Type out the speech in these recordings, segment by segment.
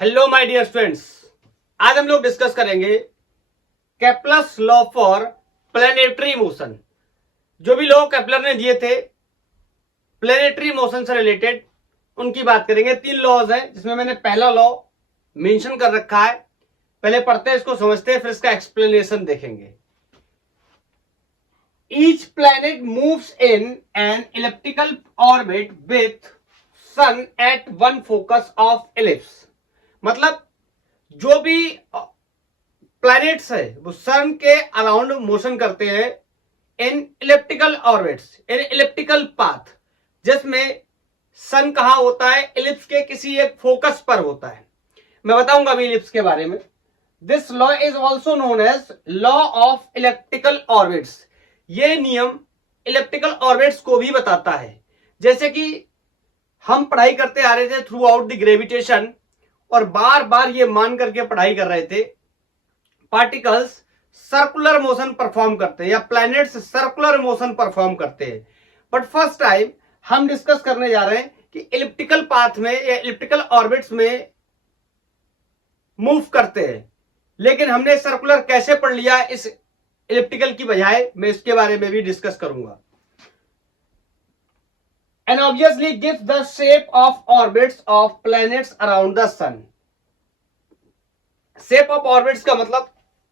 Hello my dear students, आज हम लोग डिस्कस करेंगे Kepler's law for planetary motion. जो भी लॉ केप्लर ने दिए थे प्लैनेटरी मोशन से रिलेटेड, उनकी बात करेंगे। 3 लॉज है जिसमें मैंने पहला लॉ मेंशन कर रखा है। पहले पढ़ते हैं, इसको समझते हैं, फिर इसका एक्सप्लेनेशन देखेंगे। Each planet moves in an elliptical orbit with sun at one focus of ellipse. मतलब जो भी प्लैनेट्स है वो सन के अराउंड मोशन करते हैं इन इलिप्टिकल ऑर्बिट्स, इन इलिप्टिकल पाथ, जिसमें सन कहां होता है, इलिप्स के किसी एक फोकस पर होता है। मैं बताऊंगा अभी इलिप्स के बारे में। This law is also known as law of elliptical orbits. ये नियम इलिप्टिकल ऑर्बिट्स को भी बताता है। जैसे कि हम पढ़ाई करते आ रहे थे थ्रू आउट द ग्रेविटेशन, और बार बार ये मान करके पढ़ाई कर रहे थे पार्टिकल्स सर्कुलर मोशन परफॉर्म करते हैं या प्लैनेट्स सर्कुलर मोशन परफॉर्म करते हैं। बट फर्स्ट टाइम हम डिस्कस करने जा रहे हैं कि इलिप्टिकल पाथ में या इलिप्टिकल ऑर्बिट्स में मूव करते हैं, लेकिन हमने सर्कुलर कैसे पढ़ लिया इस इलिप्टिकल की बजाय, मैं इसके बारे में भी डिस्कस करूंगा। And obviously gives the shape of orbits of planets around the sun. Shape of orbits का मतलब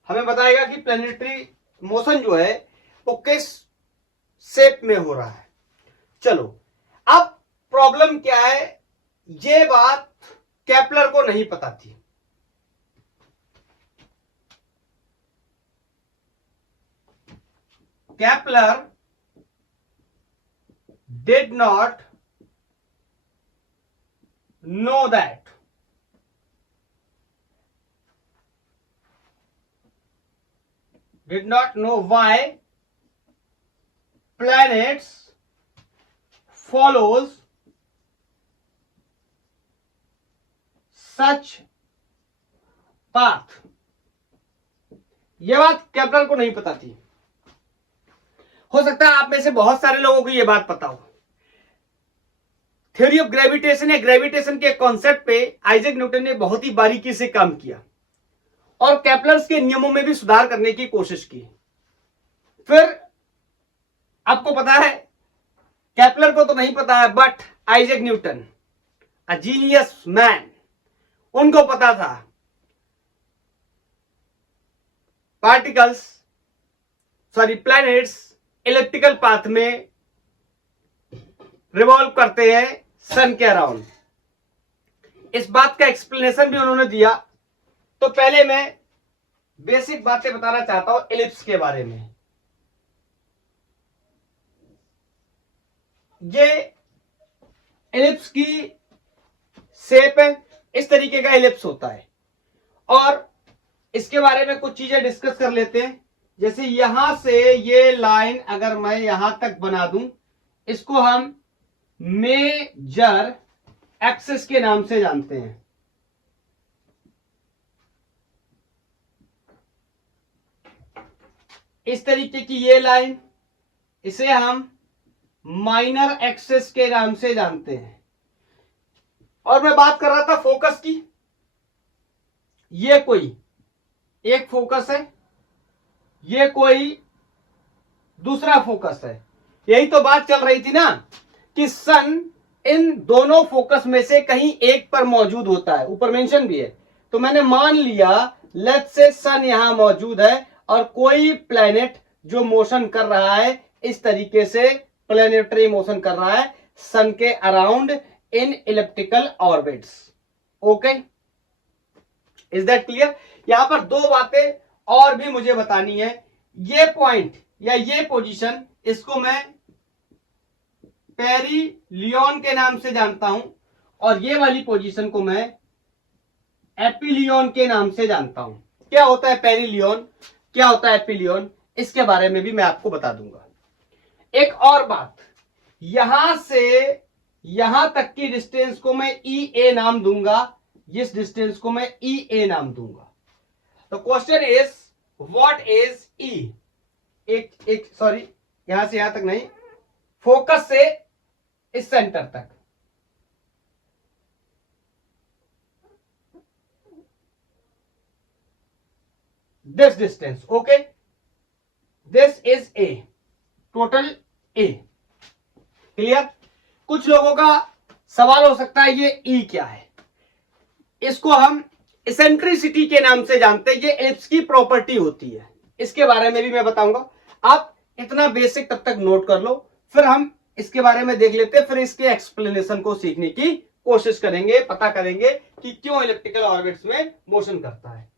हमें बताएगा कि प्लैनेटरी मोशन जो है वो किस शेप में हो रहा है। चलो, अब प्रॉब्लम क्या है, ये बात केप्लर को नहीं पता थी। Kepler did not know that why planets follows such path। यह बात केप्लर को नहीं पता थी। हो सकता है आप में से बहुत सारे लोगों को यह बात पता हो। थ्योरी ऑफ ग्रेविटेशन या ग्रेविटेशन के कॉन्सेप्ट पे आइजैक न्यूटन ने बहुत ही बारीकी से काम किया और केप्लर्स के नियमों में भी सुधार करने की कोशिश की। फिर आपको पता है, केप्लर को तो नहीं पता है, but Isaac Newton, a genius man, उनको पता था प्लैनेट्स इलिप्टिकल पाथ में रिवॉल्व करते हैं सन के अराउंड। इस बात का एक्सप्लेनेशन भी उन्होंने दिया। तो पहले मैं बेसिक बातें बताना चाहता हूं इलिप्स के बारे में। ये इलिप्स की शेप है, इस तरीके का इलिप्स होता है। और इसके बारे में कुछ चीजें डिस्कस कर लेते हैं। जैसे यहां से ये लाइन अगर मैं यहां तक बना दूं, इसको हम मेजर एक्सिस के नाम से जानते हैं। इस तरीके की ये लाइन, इसे हम माइनर एक्सिस के नाम से जानते हैं। और मैं बात कर रहा था फोकस की। ये कोई एक फोकस है, ये कोई दूसरा फोकस है। यही तो बात चल रही थी ना कि सन इन दोनों फोकस में से कहीं एक पर मौजूद होता है। ऊपर मेंशन भी है। तो मैंने मान लिया लेट्स से सन यहां मौजूद है और कोई प्लैनेट जो मोशन कर रहा है, इस तरीके से प्लैनेटरी मोशन कर रहा है सन के around in elliptical orbits. Okay, is that clear? यहां पर दो बातें और भी मुझे बतानी है। ये पॉइंट या ये पोजीशन, इसको मैं पेरिलियन के नाम से जानता हूं और ये वाली पोजीशन को मैं एपिलियन के नाम से जानता हूं। क्या होता है पेरिलियन, क्या होता है एपिलियन, इसके बारे में भी मैं आपको बता दूंगा। एक और बात, यहां से यहां तक की डिस्टेंस को मैं ई ए नाम दूंगा, इस डिस्टेंस को मैं ई ए नाम दूंगा। तो क्वेश्चन इज व्हाट इज ई। एक सॉरी, यहां से यहां तक नहीं, फोकस से इस सेंटर तक। This distance, okay, this is a, total A. Clear? कुछ लोगों का सवाल हो सकता है ये ई क्या है? इसको हम इसेंट्रिसिटी के नाम से जानते हैं, ये एलिप्स की प्रॉपर्टी होती है, इसके बारे में भी मैं बताऊंगा। आप इतना बेसिक तब तक नोट कर लो, फिर हम इसके बारे में देख लेते हैं, फिर इसके एक्सप्लेनेशन को सीखने की कोशिश करेंगे, पता करेंगे कि क्यों इलिप्टिकल ऑर्बिट्स में मोशन करता है।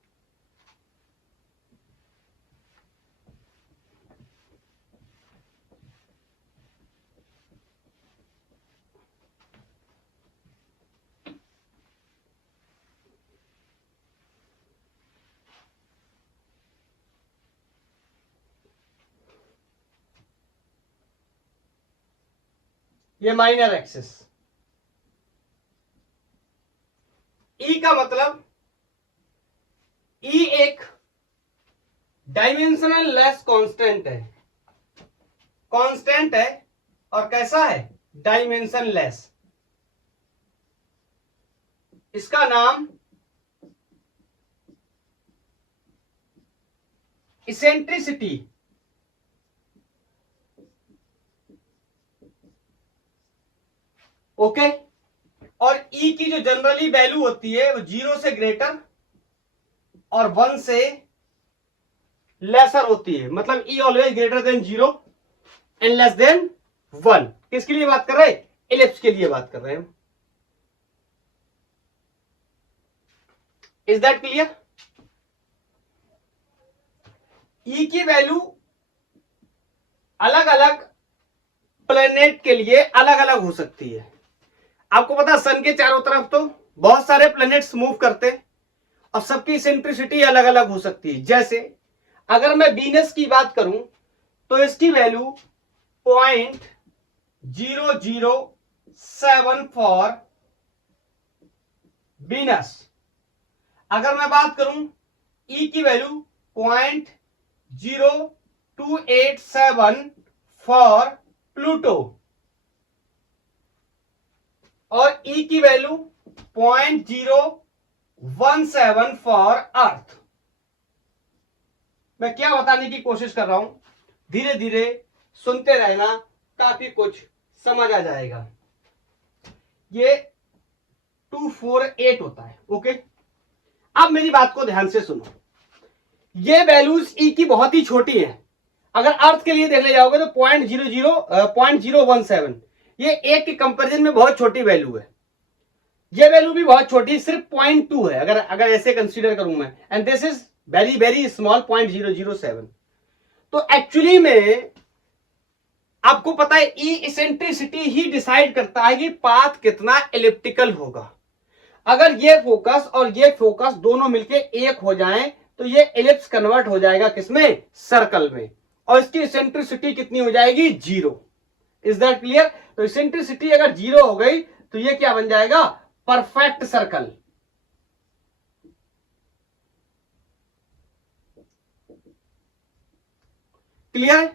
ये माइनर एक्सिस, ई का मतलब ई एक डायमेंशनल लेस कांस्टेंट है, कांस्टेंट है और कैसा है? Dimension less. इसका नाम इसेंट्रिसिटी, ओके। और ई की जो जनरली वैल्यू होती है वो 0 से ग्रेटर और 1 से लेसर होती है, मतलब e always greater than 0 and less than 1। किसके लिए बात कर रहे हैं? इलिप्स के लिए बात कर रहे हैं। Is that clear? ई की वैल्यू अलग अलग प्लेनेट के लिए अलग अलग हो सकती है। आपको पता है सन के चारों तरफ तो बहुत सारे प्लेनेट्स मूव करते हैं और सबकी इसेंट्रिसिटी अलग अलग हो सकती है। जैसे अगर मैं वीनस की बात करूं तो इसकी वैल्यू 0.007 फॉर वीनस। अगर मैं बात करूं ई की वैल्यू 0.0287 फॉर प्लूटो और ई की वैल्यू 0.017 फॉर अर्थ। मैं क्या बताने की कोशिश कर रहा हूं, धीरे धीरे सुनते रहना, काफी कुछ समझ आ जाएगा। ये 248 होता है, ओके। अब मेरी बात को ध्यान से सुनो, ये वैल्यूज ई की बहुत ही छोटी है। अगर अर्थ के लिए देखने जाओगे तो 0.017, ये एक के कंपैरिजन में बहुत छोटी वैल्यू है। ये वैल्यू भी बहुत छोटी, सिर्फ 0.2 है अगर ऐसे कंसीडर करूं मैं, and this is very very small 0.007। तो एक्चुअली में आपको पता है ई इसेंट्रिसिटी ही डिसाइड करता है कि पाथ कितना एलिप्टिकल होगा। अगर ये फोकस और ये फोकस दोनों मिलके एक हो जाएं तो ये एलिप्स कन्वर्ट हो जाएगा किसमें? सर्कल में, और इसकी इसेंट्रिसिटी कितनी हो जाएगी? 0। Is that clear? तो इसेंट्रिसिटी अगर 0 हो गई तो ये क्या बन जाएगा? Perfect circle. क्लियर?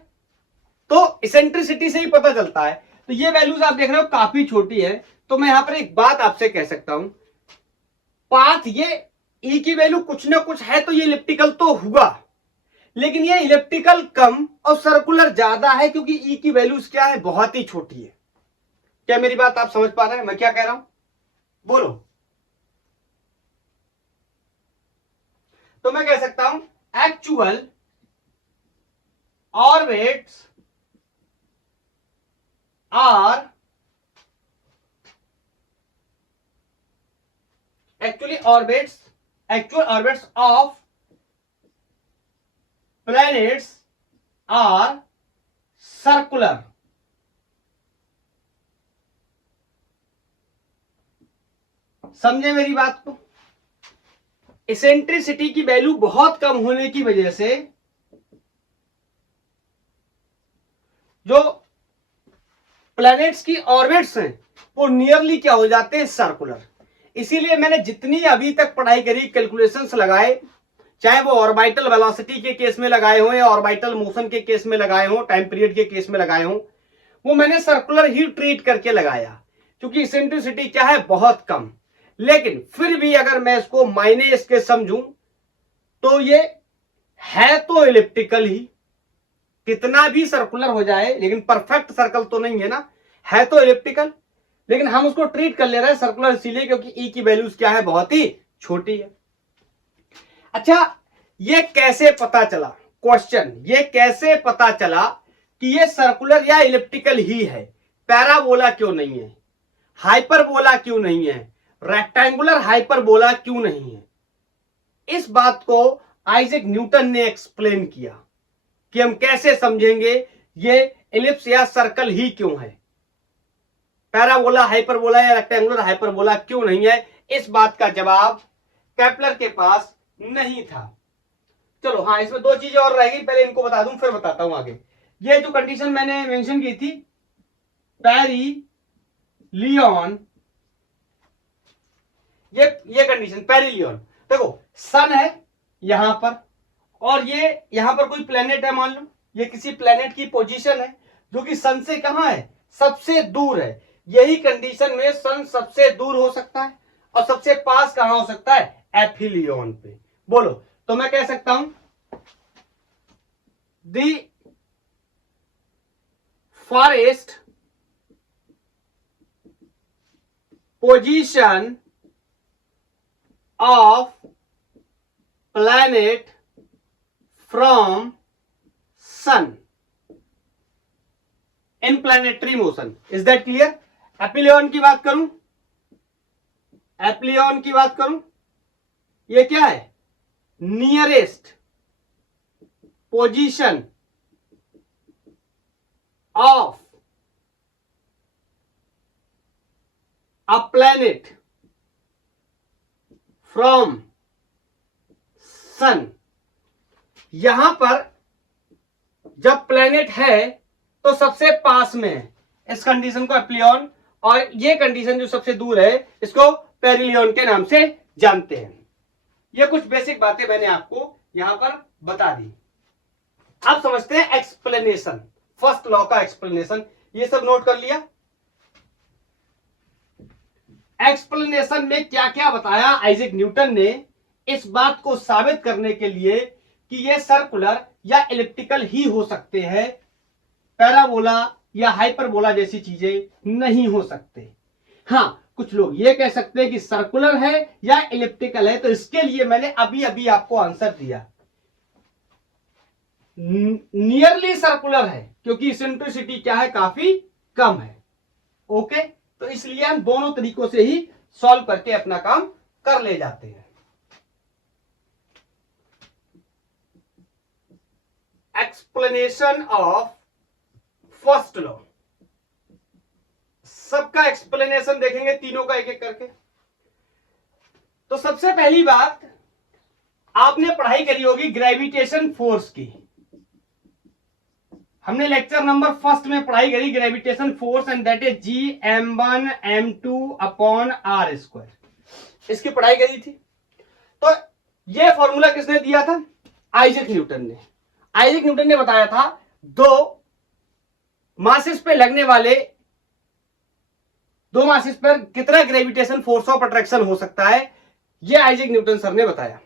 तो इसेंट्रिसिटी से ही पता चलता है। तो ये वैल्यूज आप देख रहे हो काफी छोटी है। तो मैं यहां पर एक बात आपसे कह सकता हूं, पाथ ये ई की वैल्यू कुछ ना कुछ है तो ये इलिप्टिकल तो हुआ, लेकिन ये इलिप्टिकल कम और सर्कुलर ज्यादा है क्योंकि ई की वैल्यूज क्या है? बहुत ही छोटी है। क्या मेरी बात आप समझ पा रहे हैं मैं क्या कह रहा हूं? बोलो। तो मैं कह सकता हूं actual orbits are actual orbits of planets are circular। समझे मेरी बात को? इसेंट्रिसिटी की वैल्यू बहुत कम होने की वजह से जो प्लैनेट्स की ऑर्बिट्स हैं वो नियरली क्या हो जाते हैं? सर्कुलर। इसीलिए मैंने जितनी अभी तक पढ़ाई करी, कैलकुलेशंस लगाए, चाहे वो ऑर्बिटल वेलोसिटी के केस में लगाए हो या ऑर्बिटल मोशन के केस में लगाए हो, टाइम पीरियड के केस में लगाए हो, वो मैंने सर्कुलर ही ट्रीट करके लगाया क्योंकि इसेंट्रिसिटी क्या है? बहुत कम। लेकिन फिर भी अगर मैं इसको मायने इसके समझूं तो ये है तो इलिप्टिकल ही, कितना भी सर्कुलर हो जाए लेकिन परफेक्ट सर्कल तो नहीं है ना, है तो इलिप्टिकल, लेकिन हम उसको ट्रीट कर ले रहे हैं सर्कुलर इसीलिए क्योंकि ई की वैल्यूज क्या है, बहुत ही छोटी है। अच्छा, ये कैसे पता चला, क्वेश्चन, ये कैसे पता चला कि ये सर्कुलर या इलिप्टिकल ही है, पैराबोला क्यों नहीं है, हाइपरबोला क्यों नहीं है, रेक्टेंगुलर हाइपरबोला क्यों नहीं है? इस बात को आइजैक न्यूटन ने एक्सप्लेन किया कि हम कैसे समझेंगे ये इलिप्स या सर्कल ही क्यों है, पैराबोला हाइपरबोला या रेक्टेंगुलर हाइपरबोला क्यों नहीं है। इस बात का जवाब केपलर के पास नहीं था। चलो हाँ, इसमें दो चीजें और रहेगी, पहले इनको बता दूं फिर बताता हूं आगे। ये जो कंडीशन मैंने मेंशन की थी, पेरी लियोन, ये कंडीशन पेरी लियोन, देखो सन है यहां पर और ये यहां पर कोई प्लेनेट है, मान लो ये किसी प्लेनेट की पोजीशन है जो कि सन से कहां है, सबसे दूर है। यही कंडीशन में सन सबसे दूर हो सकता है और सबसे पास कहां हो सकता है, एफिलियन पे। बोलो, तो मैं कह सकता हूं the farthest position of planet from sun in planetary motion, is that clear? Aphelion की बात करूं, एपिलियन की बात करूं, ये क्या है, nearest position of a planet from sun. यहां पर जब प्लैनेट है तो सबसे पास में है, इस कंडीशन को एप्लियन, और ये कंडीशन जो सबसे दूर है इसको पेरिलियन के नाम से जानते हैं। ये कुछ बेसिक बातें मैंने आपको यहां पर बता दी। अब समझते हैं एक्सप्लेनेशन, फर्स्ट लॉ का एक्सप्लेनेशन। ये सब नोट कर लिया? एक्सप्लेनेशन में क्या क्या बताया आइजैक न्यूटन ने, इस बात को साबित करने के लिए कि ये सर्कुलर या इलिप्टिकल ही हो सकते हैं, पैराबोला या हाइपरबोला जैसी चीजें नहीं हो सकते। हां, कुछ लोग ये कह सकते हैं कि सर्कुलर है या इलिप्टिकल है, तो इसके लिए मैंने अभी अभी आपको आंसर दिया, नियरली सर्कुलर है क्योंकि इसेंट्रिसिटी क्या है, काफी कम है। ओके, तो इसलिए हम दोनों तरीकों से ही सॉल्व करके अपना काम कर ले जाते हैं। एक्सप्लेनेशन ऑफ फर्स्ट लॉ, सबका एक्सप्लेनेशन देखेंगे, तीनों का एक एक करके। तो सबसे पहली बात, आपने पढ़ाई करी होगी ग्रेविटेशन फोर्स की, हमने लेक्चर नंबर फर्स्ट में पढ़ाई करी gravitation force, and that is Gm1m2/r²। इसकी पढ़ाई करी थी। तो ये फॉर्मूला किसने दिया था, आइजैक न्यूटन ने। आइजैक न्यूटन ने बताया था दो मासेस पे लगने वाले, दो मासेस पर कितना ग्रेविटेशन फोर्स ऑफ अट्रैक्शन हो सकता है, ये आइजैक न्यूटन सर ने बताया।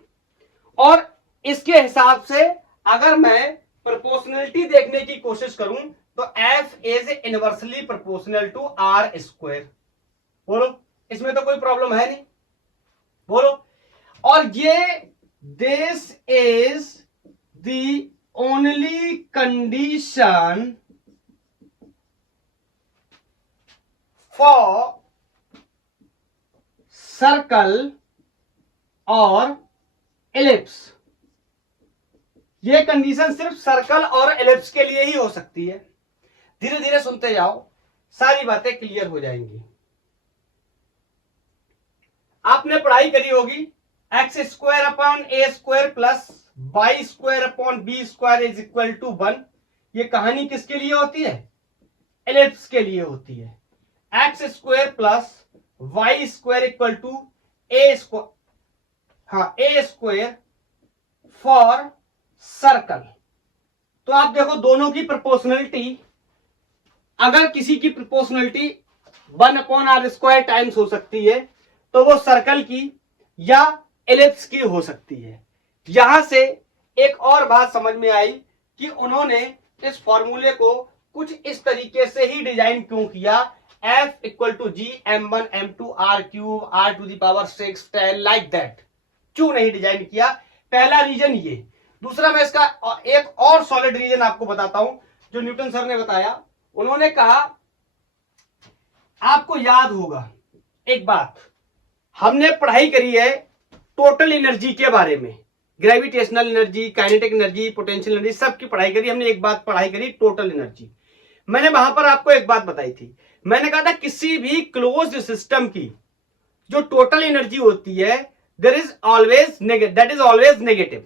और इसके हिसाब से अगर मैं प्रोपोर्शनलिटी देखने की कोशिश करूं तो F is inversely proportional to R²। बोलो, इसमें तो कोई प्रॉब्लम है नहीं, बोलो। और ये this is the only condition for circle और एलिप्स। ये कंडीशन सिर्फ सर्कल और एलिप्स के लिए ही हो सकती है। धीरे धीरे सुनते जाओ, सारी बातें क्लियर हो जाएंगी। आपने पढ़ाई करी होगी x² plus y² is equal to 1। ये कहानी किसके लिए होती है, एलिप्स के लिए होती है। x² plus y² equal to a², हाँ a² फॉर सर्कल। तो आप देखो दोनों की प्रोपोर्शनलिटी, अगर किसी की प्रोपोर्शनलिटी 1/r² टाइम्स हो सकती है तो वो सर्कल की या एलिप्स की हो सकती है। यहां से एक और बात समझ में आई कि उन्होंने इस फॉर्मूले को कुछ इस तरीके से ही डिजाइन क्यों किया, F equal to G m1 m2 r cube r to the power 6 10 like that क्यों नहीं डिजाइन किया। पहला रीजन ये। दूसरा मैं इसका एक और सॉलिड रीजन आपको बताता हूं जो न्यूटन सर ने बताया। उन्होंने कहा, आपको याद होगा एक बात, हमने पढ़ाई करी है टोटल एनर्जी के बारे में, gravitational energy, kinetic energy, potential energy, सबकी पढ़ाई करी हमने। एक बात पढ़ाई करी टोटल एनर्जी। मैंने वहां पर आपको एक बात बताई थी, मैंने कहा था किसी भी क्लोज्ड सिस्टम की जो टोटल एनर्जी होती है there is always that is always negative.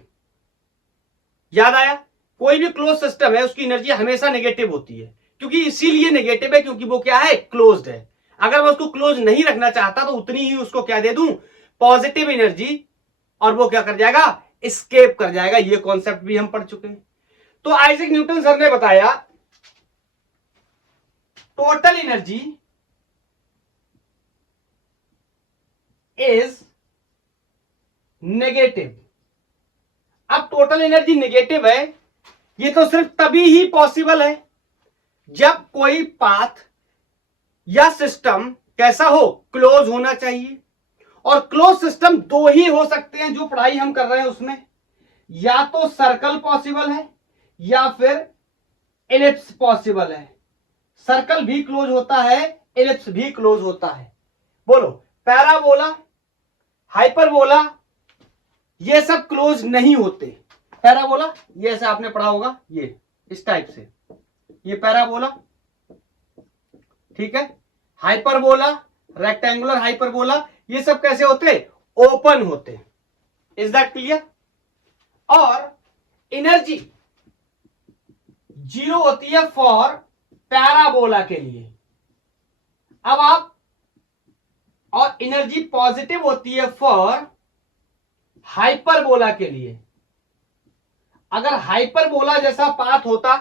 याद आया? कोई भी क्लोज सिस्टम है उसकी एनर्जी हमेशा नेगेटिव होती है, क्योंकि इसीलिए नेगेटिव है क्योंकि वो क्या है, क्लोज्ड है। अगर मैं उसको क्लोज नहीं रखना चाहता तो उतनी ही उसको क्या दे दूं, पॉजिटिव एनर्जी, और वो क्या कर जाएगा, एस्केप कर जाएगा। ये कॉन्सेप्ट भी हम पढ़ चुके हैं। तो आइजैक न्यूटन सर ने बताया टोटल एनर्जी इज नेगेटिव। अब टोटल एनर्जी नेगेटिव है, ये तो सिर्फ तभी ही पॉसिबल है जब कोई पाथ या सिस्टम कैसा हो, क्लोज होना चाहिए। और क्लोज सिस्टम दो ही हो सकते हैं जो पढ़ाई हम कर रहे हैं उसमें, या तो सर्कल पॉसिबल है या फिर एलिप्स पॉसिबल है। सर्कल भी क्लोज होता है, एलिप्स भी क्लोज होता है। बोलो, पैराबोला, हाइपरबोला, ये सब क्लोज नहीं होते। पैराबोला ये ऐसे आपने पढ़ा होगा, ये इस टाइप से, ये पैराबोला, ठीक है। हाइपरबोला, रेक्टेंगुलर हाइपरबोला, ये सब कैसे होते, ओपन होते। Is that clear? और एनर्जी जीरो होती है फॉर पैराबोला के लिए। अब आप, और एनर्जी पॉजिटिव होती है फॉर हाइपरबोला के लिए। अगर हाइपरबोला जैसा पाथ होता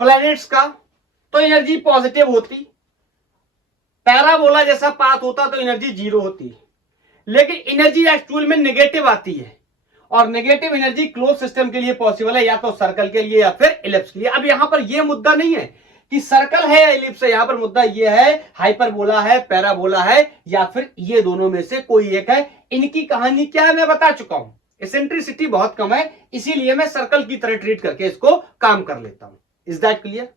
प्लैनेट्स का तो एनर्जी पॉजिटिव होती, पैराबोला जैसा पाथ होता तो एनर्जी जीरो होती। लेकिन एनर्जी एक्चुअल में नेगेटिव आती है, और नेगेटिव एनर्जी क्लोज सिस्टम के लिए पॉसिबल है, या तो सर्कल के लिए या फिर इलिप्स के लिए। अब यहां पर यह मुद्दा नहीं है कि सर्कल है या इलिप्स है, यहां पर मुद्दा यह है हाइपरबोला है, पैराबोला है, या फिर ये दोनों में से कोई एक है। इनकी कहानी क्या है मैं बता चुका हूं, एसेंट्रिसिटी बहुत कम है, इसीलिए मैं सर्कल की तरह ट्रीट करके इसको काम कर लेता हूं। Is that clear?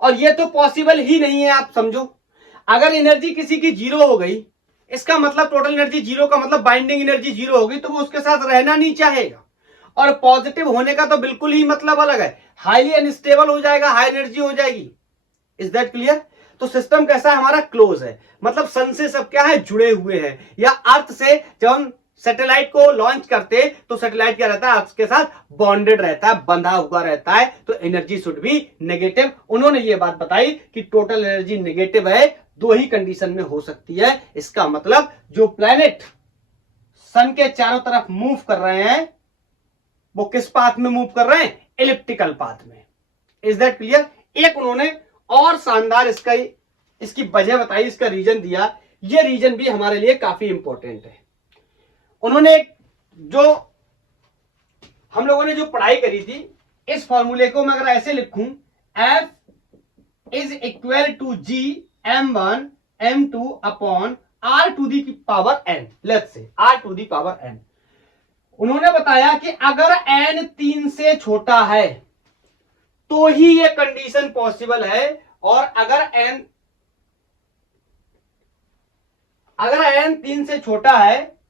और ये तो पॉसिबल ही नहीं है। आप समझो, अगर एनर्जी किसी की जीरो हो गई, इसका मतलब टोटल एनर्जी जीरो का मतलब बाइंडिंग एनर्जी जीरो होगी, तो वो उसके साथ रहना नहीं चाहेगा। और पॉजिटिव होने का तो बिल्कुल ही मतलब अलग है, हाईली अनस्टेबल हो जाएगा, हाई एनर्जी हो जाएगी। Is that clear? तो सिस्टम कैसा है हमारा, क्लोज है, मतलब सन से सब क्या है, जुड़े हुए हैं। या अर्थ से जब हम सैटेलाइट को लॉन्च करते तो सैटेलाइट क्या रहता है, अर्थ के साथ बॉन्डेड रहता है, बंधा हुआ रहता है, तो एनर्जी शुड बी नेगेटिव। उन्होंने ये बात बताई कि टोटल एनर्जी नेगेटिव है, दो ही कंडीशन में हो सकती है। इसका मतलब जो प्लैनेट सन के चारों तरफ मूव कर रहे हैं वो किस पाथ में मूव कर रहे हैं, एलिप्टिकल पाथ में। Is that clear? एक उन्होंने और शानदार इसकी वजह बताई, इसका रीजन दिया। ये रीजन भी हमारे लिए काफी इंपॉर्टेंट है। उन्होंने जो हम लोगों ने जो पढ़ाई करी थी, इस फॉर्मूले को मैं अगर ऐसे लिखूं, F is equal to G m1 m2 upon r to the power n, let's say r to the power n। उन्होंने बताया कि अगर n 3 से छोटा है तो ही ये कंडीशन पॉसिबल है, और अगर n 3 से छोटा है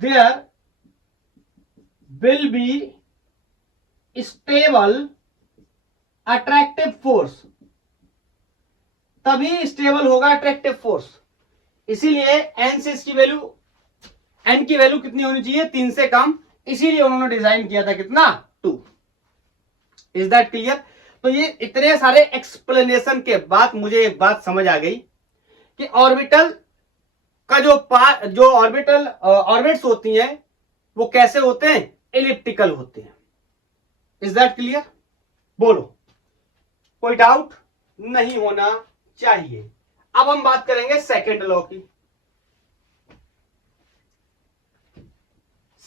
there will be stable attractive force, तभी स्टेबल होगा अट्रैक्टिव फोर्स। इसीलिए n से इसकी वैल्यू, n की वैल्यू कितनी होनी चाहिए, 3 से कम, इसीलिए उन्होंने डिजाइन किया था कितना, 2। Is that clear? तो ये इतने सारे एक्सप्लेनेशन के बाद मुझे एक बात समझ आ गई कि ऑर्बिटल का जो ऑर्बिट्स होती हैं वो कैसे होते हैं, एलिप्टिकल होते हैं। Is that clear? बोलो, कोई डाउट नहीं होना चाहिए। अब हम बात करेंगे सेकंड लॉ की।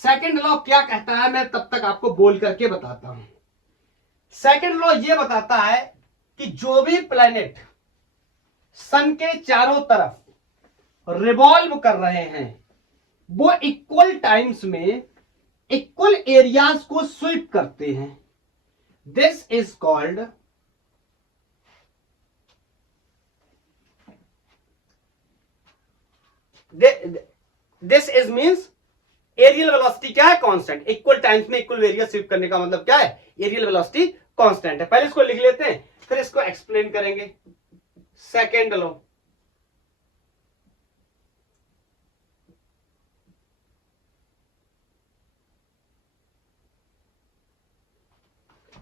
सेकंड लॉ क्या कहता है, मैं तब तक आपको बोल करके बताता हूं। सेकंड लॉ ये बताता है कि जो भी प्लैनेट सन के चारों तरफ रिवॉल्व कर रहे हैं वो इक्वल टाइम्स में इक्वल एरियाज को स्वीप करते हैं। This is called this is means areal velocity क्या है, कांस्टेंट। इक्वल टाइम्स में इक्वल एरिया स्वीप करने का मतलब क्या है, एरियल वेलोसिटी कांस्टेंट है। पहले इसको लिख लेते हैं, फिर इसको एक्सप्लेन करेंगे। सेकेंड लॉ,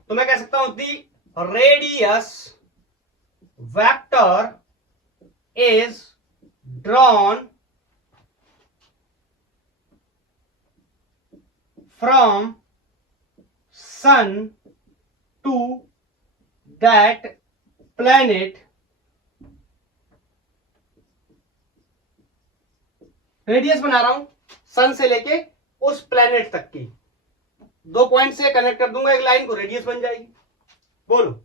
तो मैं कह सकता हूं the radius vector is drawn from sun to that planet, radius बना रहा हूं सन से लेके उस प्लेनेट तक की, 2 पॉइंट से कनेक्ट कर दूंगा एक लाइन को, रेडियस बन जाएगी। बोलो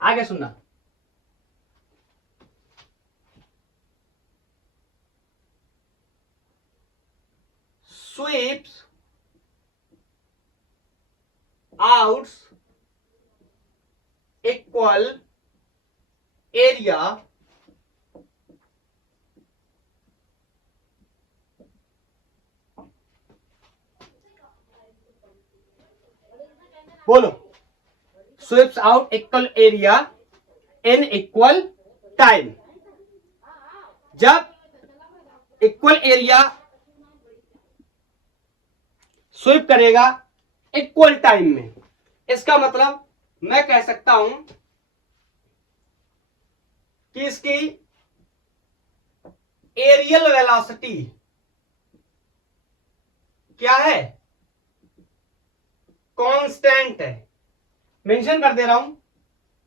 आगे सुनना। sweeps out equal area बोलो sweeps out equal area in equal time। जब इक्वल एरिया स्वीप करेगा इक्वल टाइम में, इसका मतलब मैं कह सकता हूं कि इसकी एरियल वेलोसिटी क्या है, कांस्टेंट है। मेंशन कर दे रहा हूं,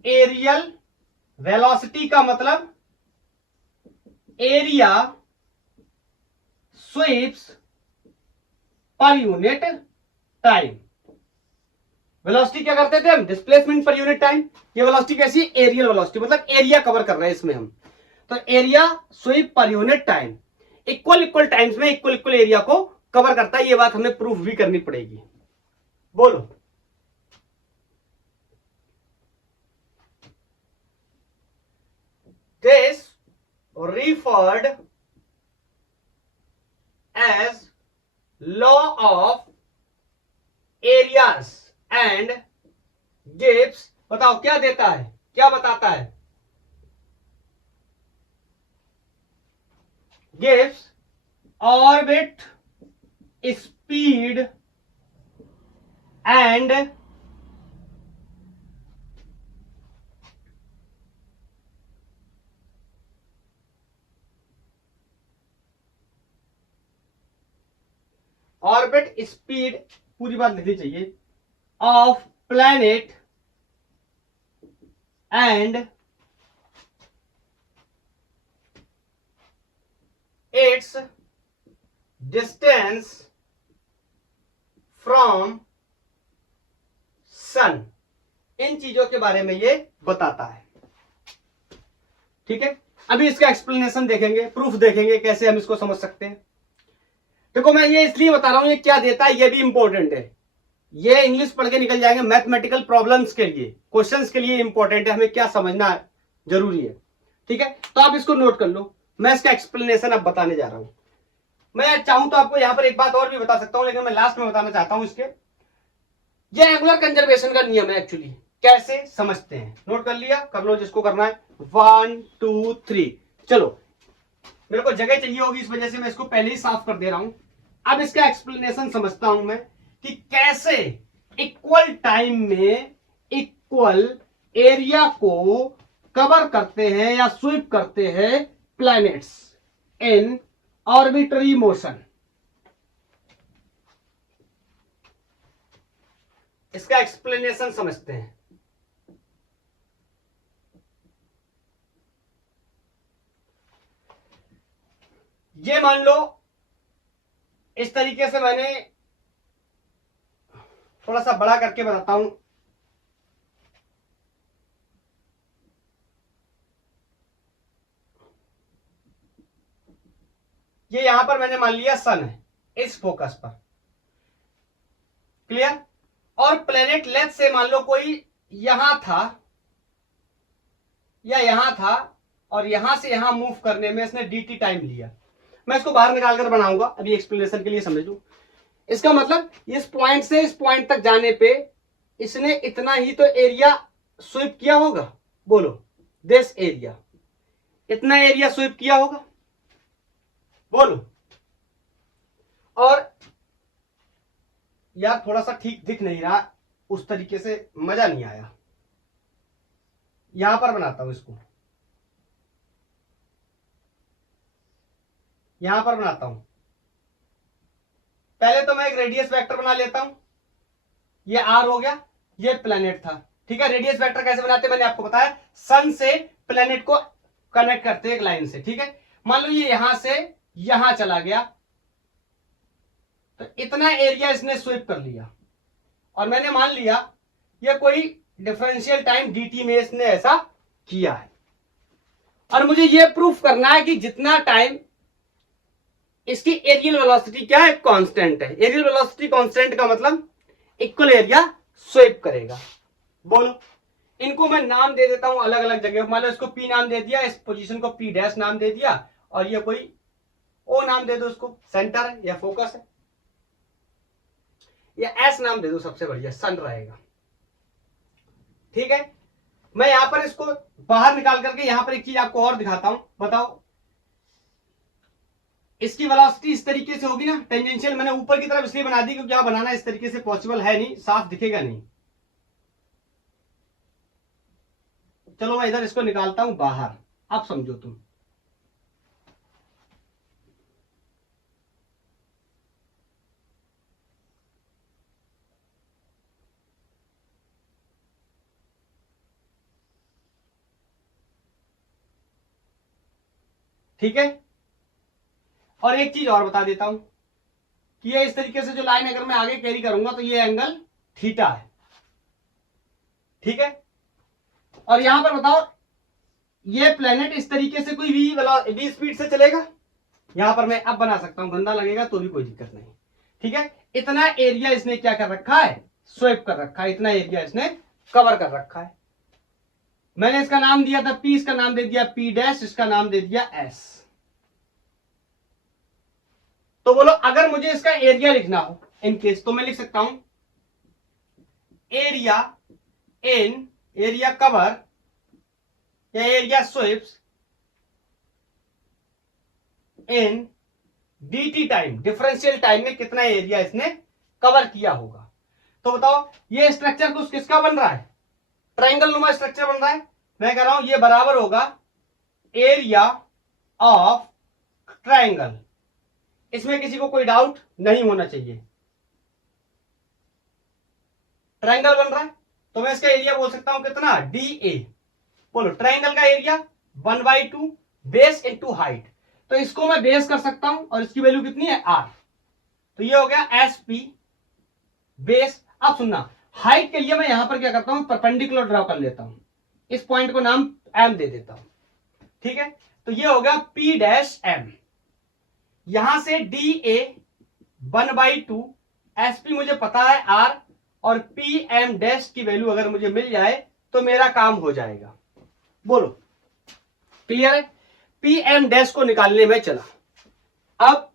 एरियल वेलोसिटी का मतलब area sweeps per unit time. Velocity क्या करते थे हम, डिस्प्लेसमेंट पर यूनिट टाइम। ये वेलोसिटी कैसी, एरियल वेलोसिटी, मतलब एरिया कवर कर रहे हैं इसमें हम। तो area sweep per unit time equal equal times में इक्वल इक्वल एरिया को कवर करता है। ये बात हमें प्रूफ भी करनी पड़ेगी। बोलो this referred as law of areas and gives, बताओ क्या देता है, क्या बताता है, gives orbit speed and orbit speed, पूरी बात लिखनी चाहिए, of planet and its distance from sun. इन चीजों के बारे में ये बताता है। ठीक है, अभी इसका एक्सप्लेनेशन देखेंगे, प्रूफ देखेंगे कैसे हम इसको समझ सकते हैं। देखो मैं ये इसलिए बता रहा हूं, ये क्या देता है ये भी इंपॉर्टेंट है। ये इंग्लिश पढ़ के निकल जाएंगे, मैथमेटिकल प्रॉब्लम्स के लिए, क्वेश्चंस के लिए इंपॉर्टेंट है, हमें क्या समझना जरूरी है। ठीक है, तो आप इसको नोट कर लो, मैं इसका एक्सप्लेनेशन अब बताने जा रहा हूं। मैं चाहूं तो आपको यहां पर एक बात और भी बता सकता हूं, लेकिन मैं लास्ट में बताना चाहता हूं इसके। ये एंगुलर कंजर्वेशन का नियम है एक्चुअली, कैसे समझते हैं, नोट कर लिया, कर लो जिसको करना है। 1 2 3, चलो मेरे को जगह चाहिए होगी, इस वजह से मैं इसको पहले ही साफ कर दे रहा हूं। अब इसका एक्सप्लेनेशन समझता हूं मैं कि कैसे इक्वल टाइम में इक्वल एरिया को कवर करते हैं या स्वीप करते हैं प्लैनेट्स इन ऑर्बिटरी मोशन। इसका एक्सप्लेनेशन समझते हैं। ये मान लो इस तरीके से मैंने थोड़ा सा बड़ा करके बताता हूं। ये यहां पर मैंने मान लिया सन है इस फोकस पर, क्लियर। और प्लेनेट लेफ्ट से मान लो कोई यहां था या यहां था, और यहां से यहां मूव करने में इसने dt टाइम लिया। मैं इसको बाहर निकाल कर बनाऊंगा, अभी एक्सप्लेनेशन के लिए समझ लो। इसका मतलब इस पॉइंट से इस पॉइंट तक जाने पे इसने इतना ही तो एरिया स्वीप किया होगा। बोलो, दिस एरिया, इतना एरिया स्वीप किया होगा। बोलो। और यार थोड़ा सा ठीक दिख नहीं रहा, उस तरीके से मजा नहीं आया। यहां पर बनाता हूं इसको, यहां पर बनाता हूं। पहले तो मैं एक रेडियस वेक्टर बना लेता हूं। ये आर हो गया, ये प्लेनेट था, ठीक है। रेडियस वेक्टर कैसे बनाते हैं मैंने आपको बताया, सन से प्लेनेट को कनेक्ट करते हैं एक लाइन से, ठीक है। मान लो ये यहां से यहां चला गया, तो इतना एरिया इसने स्वीप कर लिया, और मैंने मान लिया ये कोई डिफरेंशियल टाइम dt में इसने ऐसा किया है। और मुझे ये प्रूफ करना है कि जितना टाइम इसकी एरियल वेलोसिटी क्या है, कांस्टेंट है। एरियल वेलोसिटी कांस्टेंट का मतलब इक्वल एरिया स्वीप करेगा। बोलो। इनको मैं नाम दे देता हूं अलग अलग जगह। मान लो इसको p नाम दे दिया, इस पोजीशन को p डैश नाम दे दिया, और ये कोई o नाम दे दो, उसको सेंटर है या फोकस है, या s नाम दे दो, सबसे बढ़िया सन रहेगा, ठीक है। मैं यहां पर इसको बाहर निकाल करके यहां पर एक चीज आपको और दिखाता हूं। बताओ, इसकी वेलोसिटी इस तरीके से होगी ना, टेंजेंशियल मैंने ऊपर की तरफ इसलिए बना दी क्योंकि यहां बनाना इस तरीके से पॉसिबल है नहीं, साफ दिखेगा नहीं। चलो मैं इधर इसको निकालता हूं बाहर, अब समझो तुम। ठीक है। और एक चीज और बता देता हूं कि ये इस तरीके से जो लाइन अगर मैं आगे कैरी करूंगा तो ये एंगल थीटा है, ठीक है। और यहां पर बताओ, ये प्लेनेट इस तरीके से कोई v स्पीड से चलेगा। यहां पर मैं अब बना सकता हूं, गंदा लगेगा तो भी कोई दिक्कत नहीं, ठीक है। इतना एरिया इसने क्या कर रखा है, स्वेप कर रखा है, इतना एरिया इसने कवर कर रखा है। मैंने इसका नाम दिया था p, इसका नाम दे दिया p डैश, इसका नाम दे दिया s। तो बोलो, अगर मुझे इसका एरिया लिखना हो इन केस, तो मैं लिख सकता हूं एरिया इन, एरिया कवर या एरिया स्वीप्स इन dt टाइम, डिफरेंशियल टाइम में कितना एरिया इसने कवर किया होगा। तो बताओ, ये स्ट्रक्चर कुछ किसका बन रहा है, ट्रायंगल नुमा स्ट्रक्चर बन रहा है। मैं कह रहा हूं ये बराबर होगा एरिया ऑफ ट्रायंगल। इसमें किसी को कोई डाउट नहीं होना चाहिए। ट्रायंगल बन रहा है तो मैं इसका एरिया बोल सकता हूं कितना, DA। बोलो, ट्रायंगल का एरिया 1/2 बेस इंटू हाइट। तो इसको मैं बेस कर सकता हूं और इसकी वैल्यू कितनी है, R। तो ये हो गया SP बेस। अब सुनना, हाइट के लिए मैं यहां पर क्या करता हूं, परपेंडिकुलर ड्रॉ कर लेता हूं, इस पॉइंट को नाम M दे देता हूं, ठीक है। तो ये हो गया P डैश M। यहां से DA 1/2, SP मुझे पता है R, और PM डैश की वैल्यू अगर मुझे मिल जाए तो मेरा काम हो जाएगा। बोलो, क्लियर है। PM डैश को निकालने में चला, अब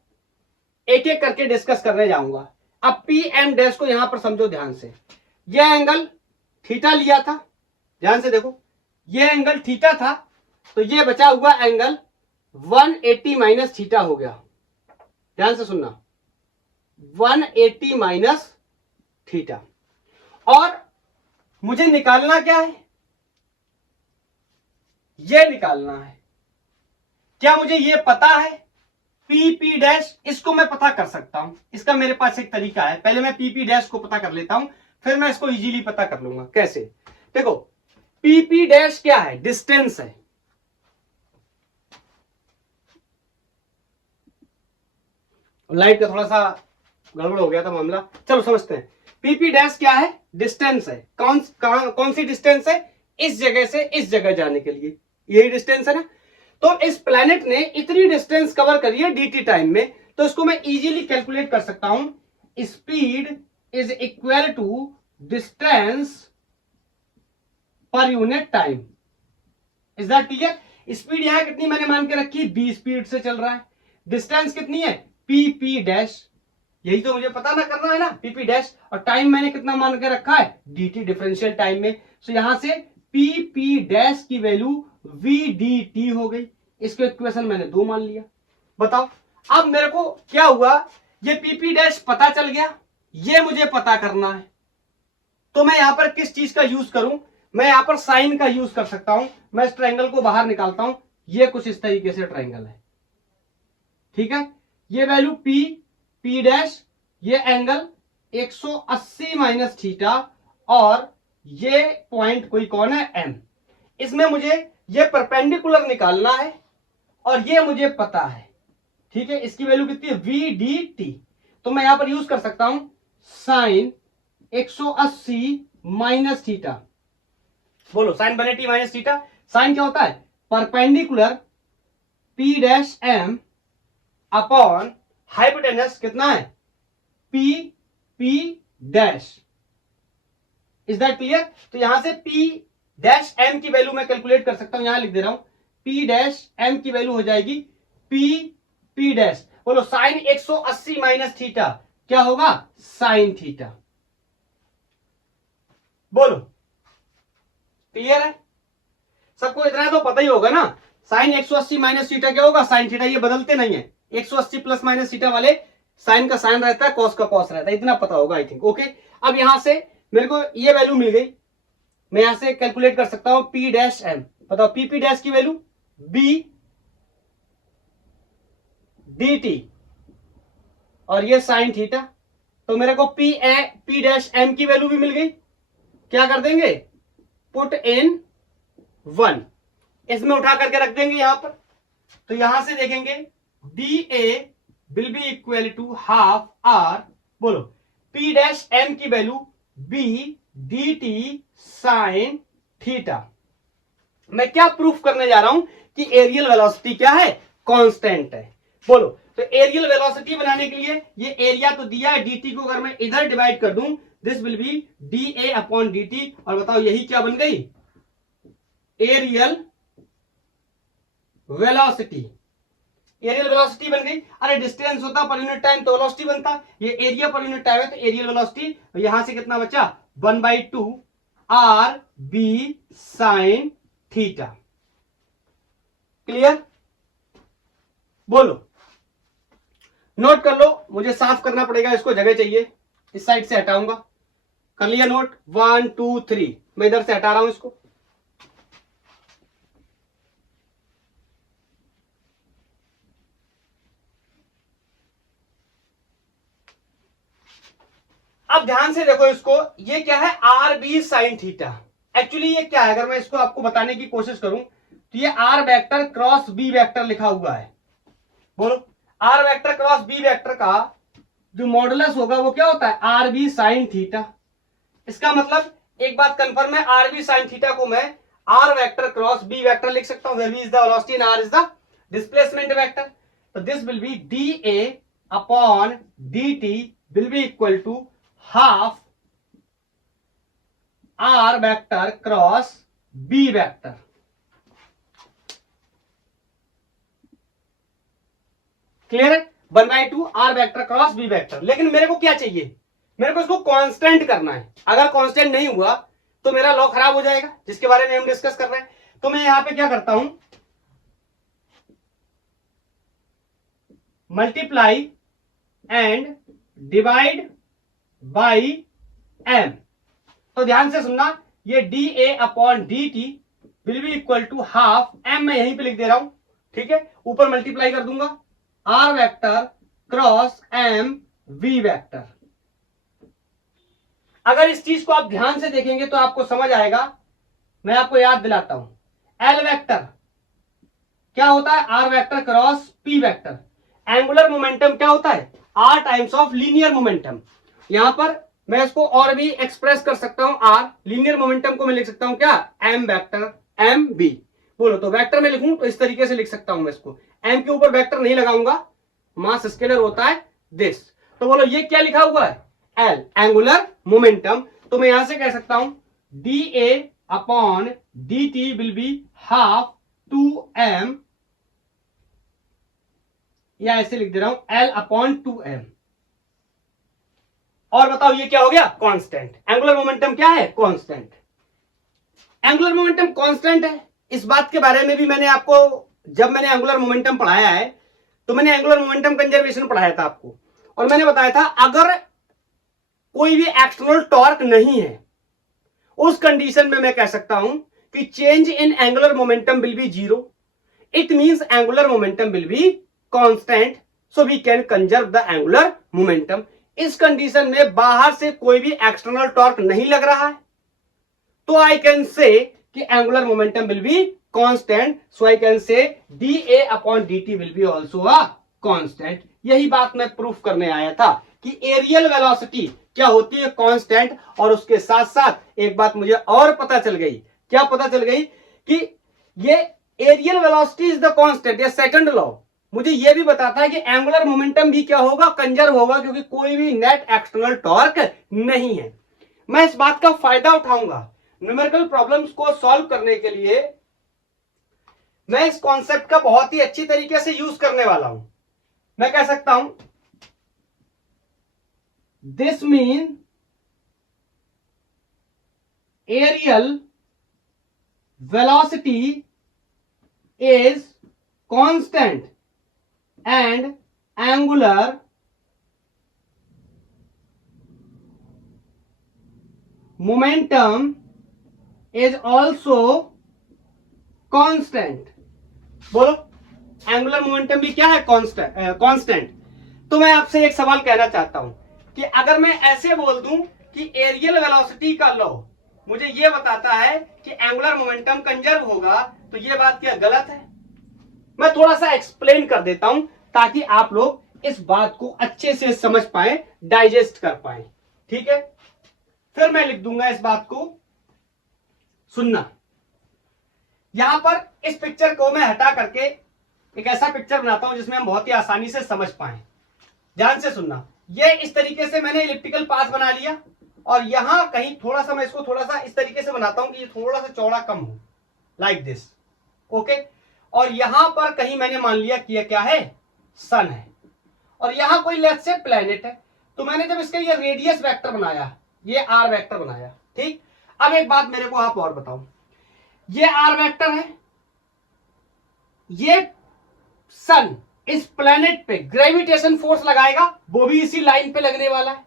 एक एक करके डिस्कस करने जाऊंगा। अब PM डैश को यहां पर समझो ध्यान से। यह एंगल थीटा लिया था, ध्यान से देखो, यह एंगल थीटा था, तो यह बचा हुआ एंगल 180 माइनस थीटा हो गया। ध्यान से सुनना, 180 माइनस थीटा। और मुझे निकालना क्या है, यह निकालना है। क्या मुझे यह पता है, PP डैश, इसको मैं पता कर सकता हूं। इसका मेरे पास एक तरीका है, पहले मैं PP डैश को पता कर लेता हूं, फिर मैं इसको इजीली पता कर लूंगा। कैसे, देखो, PP डैश क्या है, डिस्टेंस है। लाइट का थोड़ा सा गड़बड़ हो गया था मामला, चलो समझते हैं। पीपी डैश क्या है? डिस्टेंस है। कौन सी डिस्टेंस है? इस जगह से इस जगह जाने के लिए, यही डिस्टेंस है ना। तो इस प्लैनेट ने इतनी डिस्टेंस कवर करी है dt टाइम में, तो इसको मैं इजीली कैलकुलेट कर सकता हूं। Speed is equal to distance per unit time. Is that clear? Speed यहां कितनी मैंने मान के रखी? b स्पीड से चल रहा है। डिस्टेंस कितनी है? पी डैश, यही तो मुझे पता ना करना है ना, पीपी डैश। और टाइम मैंने कितना मान के रखा है? dt, डिफरेंशियल टाइम में। सो यहां से पी डैश की वैल्यू vdt हो गई। इसको इक्वेशन मैंने 2 मान लिया। बताओ अब मेरे को क्या हुआ? ये पीपी डैश पता चल गया, ये मुझे पता करना है। तो मैं यहां पर किस चीज का यूज करूं? मैं यहां पर साइन का यूज कर सकता हूं। मैं इस ट्रायंगल को बाहर निकालता हूं, ये कुछ इस तरीके से ट्रायंगल है, ठीक है। ये वैल्यू पी डैश, ये एंगल 180 माइनस थीटा, और ये पॉइंट कोई कौन है? एम। इसमें मुझे ये परपेंडिकुलर निकालना है और ये मुझे पता है, ठीक है। इसकी वैल्यू कितनी है? vdt। तो मैं यहां पर यूज कर सकता हूं साइन 180 माइनस थीटा। बोलो साइन बने टी माइनस थीटा। साइन क्या होता है? Perpendicular P dash M upon hypotenuse कितना है? P dash. Is that clear? तो यहां से पी डैश एम की वैल्यू मैं कैलकुलेट कर सकता हूं, यहां लिख दे रहा हूं। पी डैश एम की वैल्यू हो जाएगी पी डैश। बोलो साइन 180 माइनस थीटा क्या होगा? Sine theta. बोलो क्लियर है? सबको इतना तो पता ही होगा ना। साइन 180 माइनस थीटा क्या होगा? Sine theta. ये बदलते नहीं है। 180 प्लस माइनस थीटा वाले साइन का साइन रहता है, कॉस का कॉस रहता है, इतना पता होगा आई थिंक। ओके, अब यहां से मेरे को ये वैल्यू मिल गई, मैं यहां से कैलकुलेट कर सकता हूं पी डैश एम। बताओ पी डैश की वैल्यू बी dt, और ये साइन थीटा। तो मेरे को पी डैश एम की वैल्यू भी मिल गई। क्या कर देंगे? पुट इन 1, इसमें उठा करके रख देंगे यहां पर। तो यहां से देखेंगे dA will be equal to half r। बोलो p डैश m की value b dt sine theta. मैं क्या प्रूफ करने जा रहा हूं? कि एरियल वेलोसिटी क्या है? कांस्टेंट है। बोलो, तो एरियल वेलोसिटी बनाने के लिए ये एरिया तो दिया है, dt को अगर मैं इधर डिवाइड कर दूं, this will be dA upon dt। और बताओ यही क्या बन गई? Areal velocity. एरियल वेलोसिटी बन गई। अरे डिस्टेंस होता पर यूनिट टाइम तो वेलोसिटी बनता, ये एरिया पर यूनिट टाइम है तो एरियल वेलोसिटी। यहां से कितना बचा? 1/2 R B sine theta. Clear? बोलो, नोट कर लो, मुझे साफ करना पड़ेगा, इसको जगह चाहिए, इस साइड से हटाऊंगा। कर लिया नोट? 1 2 3, मैं इधर से हटा रहा हूं इसको। अब ध्यान से देखो इसको, ये क्या है? R B sine theta. Actually ये क्या है? अगर मैं इसको आपको बताने की कोशिश करूं तो ये R vector cross B vector लिखा हुआ है। बोलो, R vector cross B vector का जो मॉडुलस होगा वो क्या होता है? R B sine theta. इसका मतलब एक बात कंफर्म है, आर बी साइन थीटा को मैं r vector cross B vector लिख सकता हूं, where v is the velocity and r is the displacement vector. तो this will be dA upon dt will be equal to half r vector cross B vector. Clear है? 1/2 r vector cross B vector. लेकिन मेरे को क्या चाहिए? मेरे को इसको कांस्टेंट करना है। अगर कांस्टेंट नहीं हुआ तो मेरा लॉ खराब हो जाएगा, जिसके बारे में हम डिस्कस कर रहे हैं। तो मैं यहां पे क्या करता हूं? Multiply and divide by M. तो ध्यान से सुनना, ये dA upon dt will be equal to half M, मैं यहीं पे लिख दे रहा हूं, ठीक है। ऊपर मल्टीप्लाई कर दूंगा R vector cross M V vector. अगर इस चीज को आप ध्यान से देखेंगे तो आपको समझ आएगा। मैं आपको याद दिलाता हूं, एल वेक्टर क्या होता है? R vector cross P vector. Angular momentum क्या होता है? R times of linear momentum. यहां पर मैं इसको और भी एक्सप्रेस कर सकता हूं, आर लीनियर मोमेंटम को मैं लिख सकता हूं क्या, एम वेक्टर एम बी। बोलो तो वेक्टर में लिखूं तो इस तरीके से लिख सकता हूं मैं इसको, एम के ऊपर वेक्टर नहीं लगाऊंगा, मास स्केलर होता है दिस। तो बोलो ये क्या लिखा हुआ है, एल एंगुलर मोमेंटम। तो मैं यहां से कह सकता हूं D A upon D T will be half to M, या ऐसे लिख दे रहा हूं एल अपॉन टू एम। और बताओ ये क्या हो गया, कांस्टेंट। एंगुलर मोमेंटम क्या है, कांस्टेंट। एंगुलर मोमेंटम कांस्टेंट है। इस बात के बारे में भी मैंने आपको, जब मैंने एंगुलर मोमेंटम पढ़ाया है तो मैंने एंगुलर मोमेंटम कंजर्वेशन पढ़ाया था आपको, और मैंने बताया था अगर कोई भी एक्सटर्नल टॉर्क नहीं है उस कंडीशन में मैं कह सकता हूं कि change in angular momentum will be zero, it means angular momentum will be constant, so we can conserve the angular momentum. इस कंडीशन में बाहर से कोई भी एक्सटर्नल टॉर्क नहीं लग रहा है, तो आई कैन से कि angular momentum will be constant, so I can say D A upon D T will B also a constant. यही बात मैं प्रूफ करने आया था कि एरियल वेलोसिटी क्या होती है, कांस्टेंट। और उसके साथ साथ एक बात मुझे और पता चल गई, क्या पता चल गई, कि ये areal velocity is the constant, ये सेकंड लॉ मुझे ये भी बताता है कि एंगुलर मोमेंटम भी क्या होगा, कंजर्व होगा, क्योंकि कोई भी नेट एक्सटर्नल टॉर्क नहीं है। मैं इस बात का फायदा उठाऊंगा न्यूमेरिकल प्रॉब्लम्स को सॉल्व करने के लिए। मैं इस कॉन्सेप्ट का बहुत ही अच्छी तरीके से यूज करने वाला हूं। मैं कह सकता हूं this mean areal velocity is constant and angular momentum is also constant. बोलो एंगुलर मोमेंटम भी क्या है, कांस्टेंट। तो मैं आपसे एक सवाल कहना चाहता हूं कि अगर मैं ऐसे बोल दूं कि एरियल वेलोसिटी का लॉ मुझे यह बताता है कि एंगुलर मोमेंटम कंजर्व होगा, तो यह बात क्या गलत है? मैं थोड़ा सा एक्सप्लेन कर देता हूं ताकि आप लोग इस बात को अच्छे से समझ पाए, डाइजेस्ट कर पाए, ठीक है? फिर मैं लिख दूंगा इस बात को, सुनना। यहां पर इस पिक्चर को मैं हटा करके एक ऐसा पिक्चर बनाता हूं जिसमें हम बहुत ही आसानी से समझ पाए। ध्यान से सुनना। ये इस तरीके से मैंने इलिप्टिकल पाथ बना लिया, और यहां कहीं थोड़ा सा मैं इसको थोड़ा सा इस तरीके से बनाता हूं कि ये थोड़ा सा चौड़ा कम हो, लाइक दिस, ओके। और यहां पर कहीं मैंने मान लिया कि यह क्या है, सन है, और यहां कोई लेट्स से प्लेनेट है। तो मैंने जब इसका ये रेडियस वेक्टर बनाया, ये आर वेक्टर बनाया, ठीक। अब एक बात मेरे को आप और बताओ, ये आर वेक्टर है, ये सन इस प्लेनेट पे ग्रेविटेशन फोर्स लगाएगा, वो भी इसी लाइन पे लगने वाला है,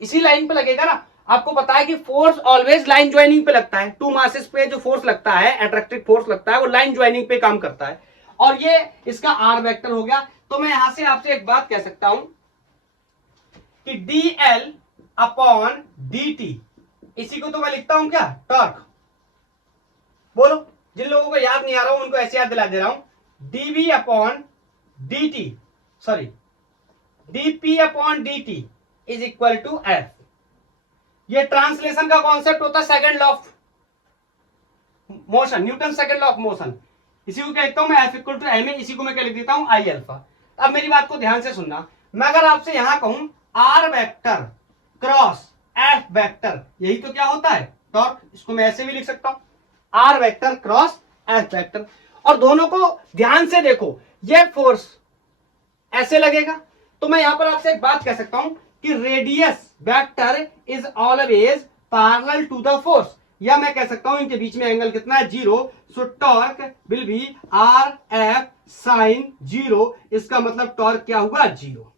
इसी लाइन पे लगेगा ना। आपको पता है कि फोर्स ऑलवेज लाइन ज्वाइनिंग पे लगता है, टू मासेस पे जो फोर्स लगता है, अट्रैक्टिव फोर्स लगता है, वो लाइन ज्वाइनिंग पे काम करता है, और ये इसका आर वेक्टर हो गया। तो मैं यहां से आपसे एक बात कह सकता हूं कि D L upon D T, इसी को तो मैं लिखता हूं क्या, टॉर्क। बोलो, जिन लोगों को याद नहीं आ रहा हूं उनको ऐसे याद दिला दे रहा हूं, DV upon D T, sorry DP upon D T is equal to F. ये ट्रांसलेशन का कॉन्सेप्ट होता है second law of motion, Newton second law of motion. इसी को कहता हूं मैं F equal to M A, इसी को मैं क्या लिख देता हूं, आई अल्फा। अब मेरी बात को ध्यान से सुनना। मैं अगर आपसे यहां कहूं R vector cross F vector, यही तो क्या होता है, टॉर्क। इसको मैं ऐसे भी लिख सकता हूं, R vector cross F vector. और दोनों को ध्यान से देखो, ये फोर्स ऐसे लगेगा, तो मैं यहां पर आपसे एक बात कह सकता हूं कि radius vector is always parallel to the force, या मैं कह सकता हूं इनके बीच में एंगल कितना है, zero. So torque will be R F sine zero, इसका मतलब टॉर्क क्या हुआ, जीरो।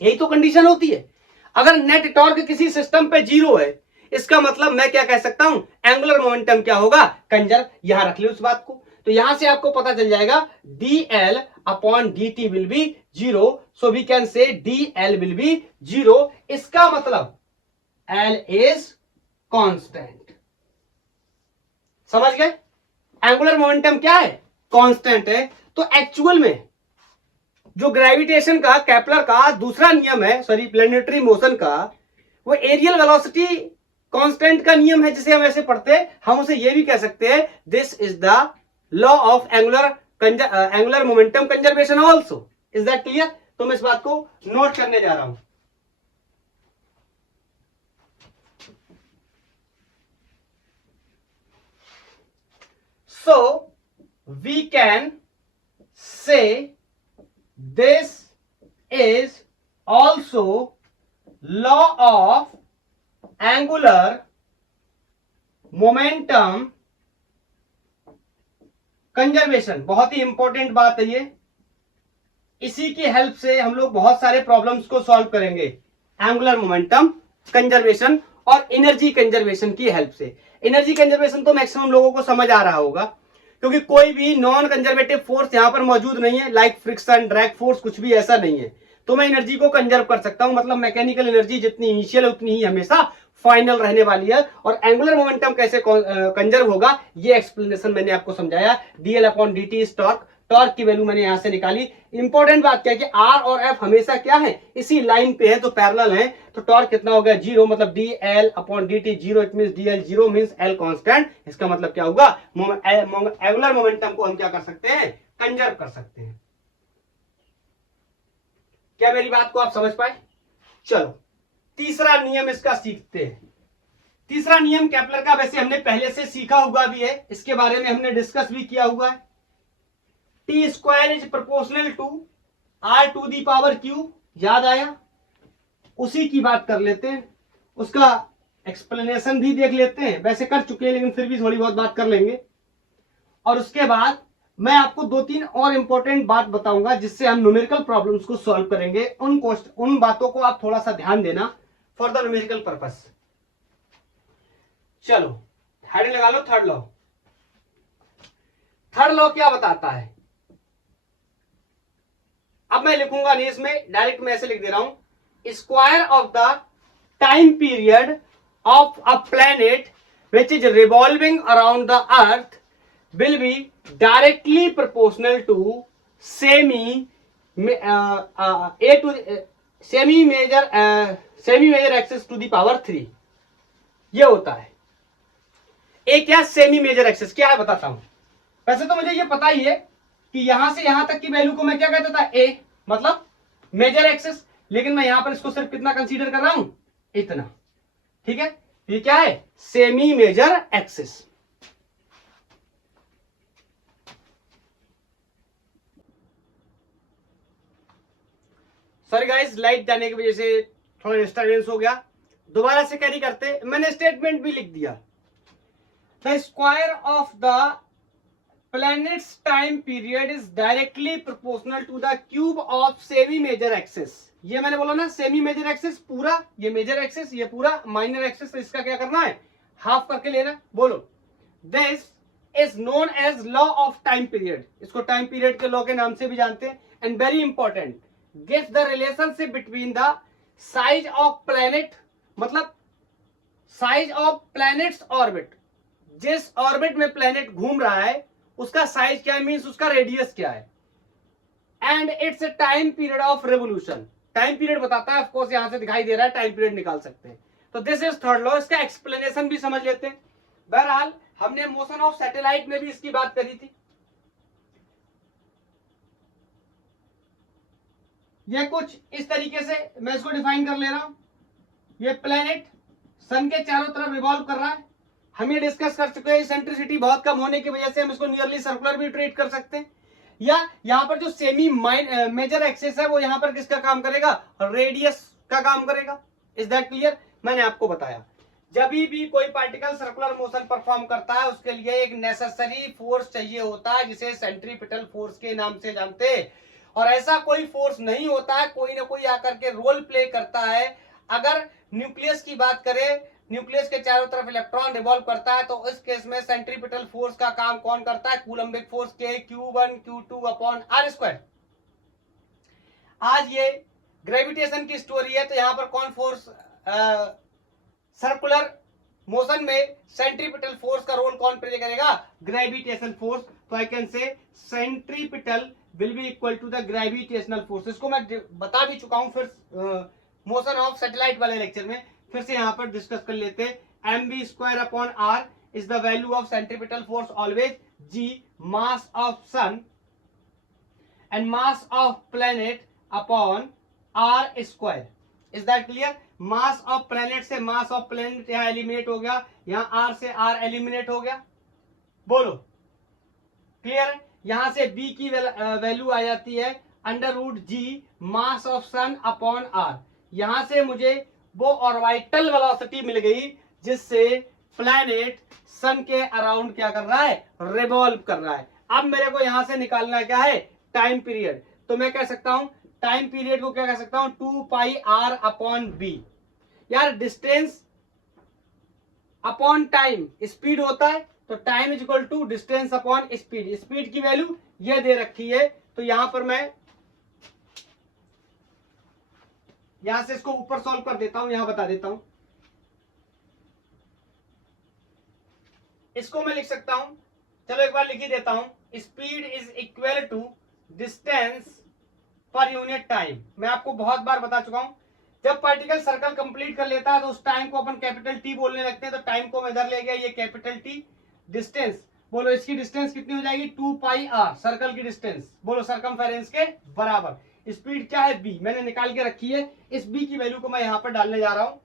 यही तो कंडीशन होती है। अगर नेट टॉर्क किसी सिस्टम पे जीरो है, इसका मतलब मैं क्या कह सकता हूं, एंगुलर मोमेंटम क्या होगा, कंजर्व। यहां रख लो उस बात को, तो यहां से आपको पता चल जाएगा D L upon D T will be zero, so we can say D L will be zero. इसका मतलब एल इज कांस्टेंट। समझ गए? एंगुलर मोमेंटम क्या है, कांस्टेंट है। तो एक्चुअल में जो ग्रेविटेशन का, केपलर का दूसरा नियम है, सॉरी प्लेनेटरी मोशन का, वो एरियल वेलोसिटी कांस्टेंट का नियम है, जिसे हम ऐसे पढ़ते हैं, हम उसे ये भी कह सकते हैं, this is the law of angular momentum conservation also. Is that clear? तो मैं इस बात को नोट करने जा रहा हूं। So we can say this is also law of angular momentum conservation. बहुत ही इंपॉर्टेंट बात है ये, इसी की हेल्प से हम लोग बहुत सारे प्रॉब्लम्स को सॉल्व करेंगे, एंगुलर मोमेंटम कंजर्वेशन और एनर्जी कंजर्वेशन की हेल्प से। एनर्जी कंजर्वेशन तो मैक्सिमम लोगों को समझ आ रहा होगा, क्योंकि कोई भी नॉन कंजर्वेटिव फोर्स यहां पर मौजूद नहीं है, लाइक फ्रिक्शन, ड्रैग फोर्स, कुछ भी ऐसा नहीं है, तो मैं एनर्जी को कंजर्व कर सकता हूं। मतलब मैकेनिकल एनर्जी जितनी इनिशियल है उतनी ही हमेशा फाइनल रहने वाली है। और एंगुलर मोमेंटम कैसे कंजर्व होगा, ये एक्सप्लेनेशन मैंने आपको समझाया। DL upon D T torque, torque की वैल्यू मैंने यहां से निकाली। इंपॉर्टेंट बात क्या है कि आर और एफ हमेशा क्या है, इसी लाइन पे है, तो पैरेलल है, तो टॉर्क कितना हो गया, जीरो। मतलब D L upon D T zero, it mean D L zero means L constant. इसका मतलब क्या होगा, एंगुलर मोमेंटम को हम क्या कर सकते हैं, कंजर्व कर सकते हैं। क्या मेरी बात को आप समझ पाए? चलो तीसरा नियम इसका सीखते हैं। तीसरा नियम केपलर का वैसे हमने पहले से सीखा हुआ भी है, इसके बारे में हमने डिस्कस भी किया हुआ है। T square is proportional to R to the power cube, याद आया? उसी की बात कर लेते हैं, उसका एक्सप्लेनेशन भी देख लेते हैं, वैसे कर चुके हैं लेकिन फिर भी थोड़ी बहुत बात कर लेंगे। और उसके बाद मैं आपको दो तीन और इंपॉर्टेंट बात बताऊंगा, जिससे हम न्यूमेरिकल प्रॉब्लम्स को सॉल्व करेंगे। उन बातों को आप थोड़ा सा ध्यान देना फॉर द न्यूमेरिकल पर्पस। चलो हेडिंग लगा लो, थर्ड लॉ। थर्ड लॉ क्या बताता है, अब मैं लिखूंगा नहीं इसमें, डायरेक्ट मैं ऐसे लिख दे रहा हूं, square of the time period of a planet which is revolving around the earth will be directly proportional to semi major axis to the power 3। ये होता है। एक क्या सेमी मेजर एक्सेस क्या है बताता हूं। वैसे तो मुझे ये पता ही है कि यहां से यहां तक की वैल्यू को मैं क्या कहता था, ए, मतलब मेजर एक्सेस, लेकिन मैं यहां पर इसको सिर्फ कितना कंसीडर कर रहा हूं, इतना। ठीक है, ये क्या है, semi major axis. Sorry guys, light जाने की वजह से थोड़ा डिस्टर्बेंस हो गया, दोबारा से कैरी करते। मैंने स्टेटमेंट भी लिख दिया, the square of the planets time period is directly proportional to the cube of semi major axis. ये मैंने बोला ना, सेमी मेजर एक्सेस पूरा, ये मेजर एक्सेस, ये पूरा माइनर एक्सेस, तो इसका क्या करना है, हाफ करके लेना। बोलो, this is known as law of time period, इसको टाइम पीरियड के लॉ के नाम से भी जानते हैं। And very important, gives the relationship between the size of planet, मतलब साइज ऑफ प्लैनेट्स ऑर्बिट, जिस ऑर्बिट में प्लैनेट घूम रहा है उसका साइज क्या है, मींस उसका रेडियस क्या है, and it's time period of revolution. Time period बताता है, ऑफ कोर्स यहां से दिखाई दे रहा है, टाइम पीरियड निकाल सकते हैं। तो दिस इज थर्ड लॉ, इसका एक्सप्लेनेशन भी समझ लेते हैं। बहरहाल हमने मोशन ऑफ सैटेलाइट में भी इसकी बात करी थी। ये कुछ इस तरीके से मैं इसको डिफाइन कर ले रहा हूं, ये प्लेनेट सन के चारों तरफ रिवॉल्व कर रहा है। हम ये डिस्कस कर चुके हैं, सेंट्रिसिटी बहुत कम होने की वजह से हम इसको नियरली सर्कुलर भी ट्रीट कर सकते हैं। या यहाँ पर जो सेमी मेजर एक्सेस है वो यहाँ पर किसका काम करेगा, रेडियस का काम करेगा। Is that clear? मैंने आपको बताया, जब भी कोई पार्टिकल सर्कुलर मोशन परफॉर्म करता है उसके लिए एक नेसेसरी फोर्स चाहिए होता है, जिसे सेंट्रीपिटल फोर्स के नाम से जानते हैं। और ऐसा कोई फोर्स नहीं होता है, कोई ना कोई आकर के रोल प्ले करता है। अगर न्यूक्लियस की बात करें, न्यूक्लियस के चारों तरफ इलेक्ट्रॉन रिवॉल्व करता है, तो इस केस में सेंट्रीपिटल फोर्स का काम कौन करता है, कूलम्बिक फोर्स के Q1 Q2 upon R square. आज ये ग्रेविटेशन की स्टोरी है, तो यहां पर कौन फोर्स, सर्कुलर मोशन में सेंट्रीपिटल फोर्स का रोल कौन प्ले करेगा, ग्रेविटेशन फोर्स। तो I can say centripetal will be equal to the gravitational force. इसको मैं बता भी चुका हूं, फिर मोशन ऑफ सैटेलाइट वाले लेक्चर में फिर से यहां पर डिस्कस कर लेते हैं। M B square upon R is the value of centripetal force always, G mass of sun and mass of planet upon R square. Is that clear? Mass of planet से mass of planet यहां eliminate हो गया, यहां are से are eliminate हो गया। बोलो clear है? यहां से बी की वैल्यू आ जाती है under root G mass of sun upon R. यहां से मुझे वो ऑर्बिटल वेलोसिटी मिल गई जिससे प्लैनेट सन के अराउंड क्या कर रहा है, रिवॉल्व कर रहा है। अब मेरे को यहां से निकालना क्या है, टाइम पीरियड। तो मैं कह सकता हूं टाइम पीरियड को क्या कह सकता हूं, 2 पाई आर अपॉन बी। यार डिस्टेंस अपॉन टाइम स्पीड होता है, तो time is equal to distance upon speed. Speed की वैल्यू ये दे रखी है, तो यहां पर मैं यहां से इसको ऊपर सॉल्व कर देता हूं, यहां बता देता हूं। इसको मैं लिख सकता हूं, चलो एक बार लिख ही देता हूं। Speed is equal to distance per unit time. मैं आपको बहुत बार बता चुका हूं, जब पार्टिकल सर्कल कंप्लीट कर लेता है तो उस टाइम को अपन कैपिटल टी बोलने लगते हैं। तो टाइम को मैं इधर ले गया, ये कैपिटल टी। डिस्टेंस बोलो, इसकी डिस्टेंस कितनी हो जाएगी, 2 पाई आर, सर्कल की डिस्टेंस बोलो सरकमफेरेंस के बराबर। स्पीड क्या है, बी, मैंने निकाल के रखी है। इस बी की वैल्यू को मैं यहां पर डालने जा रहा हूं।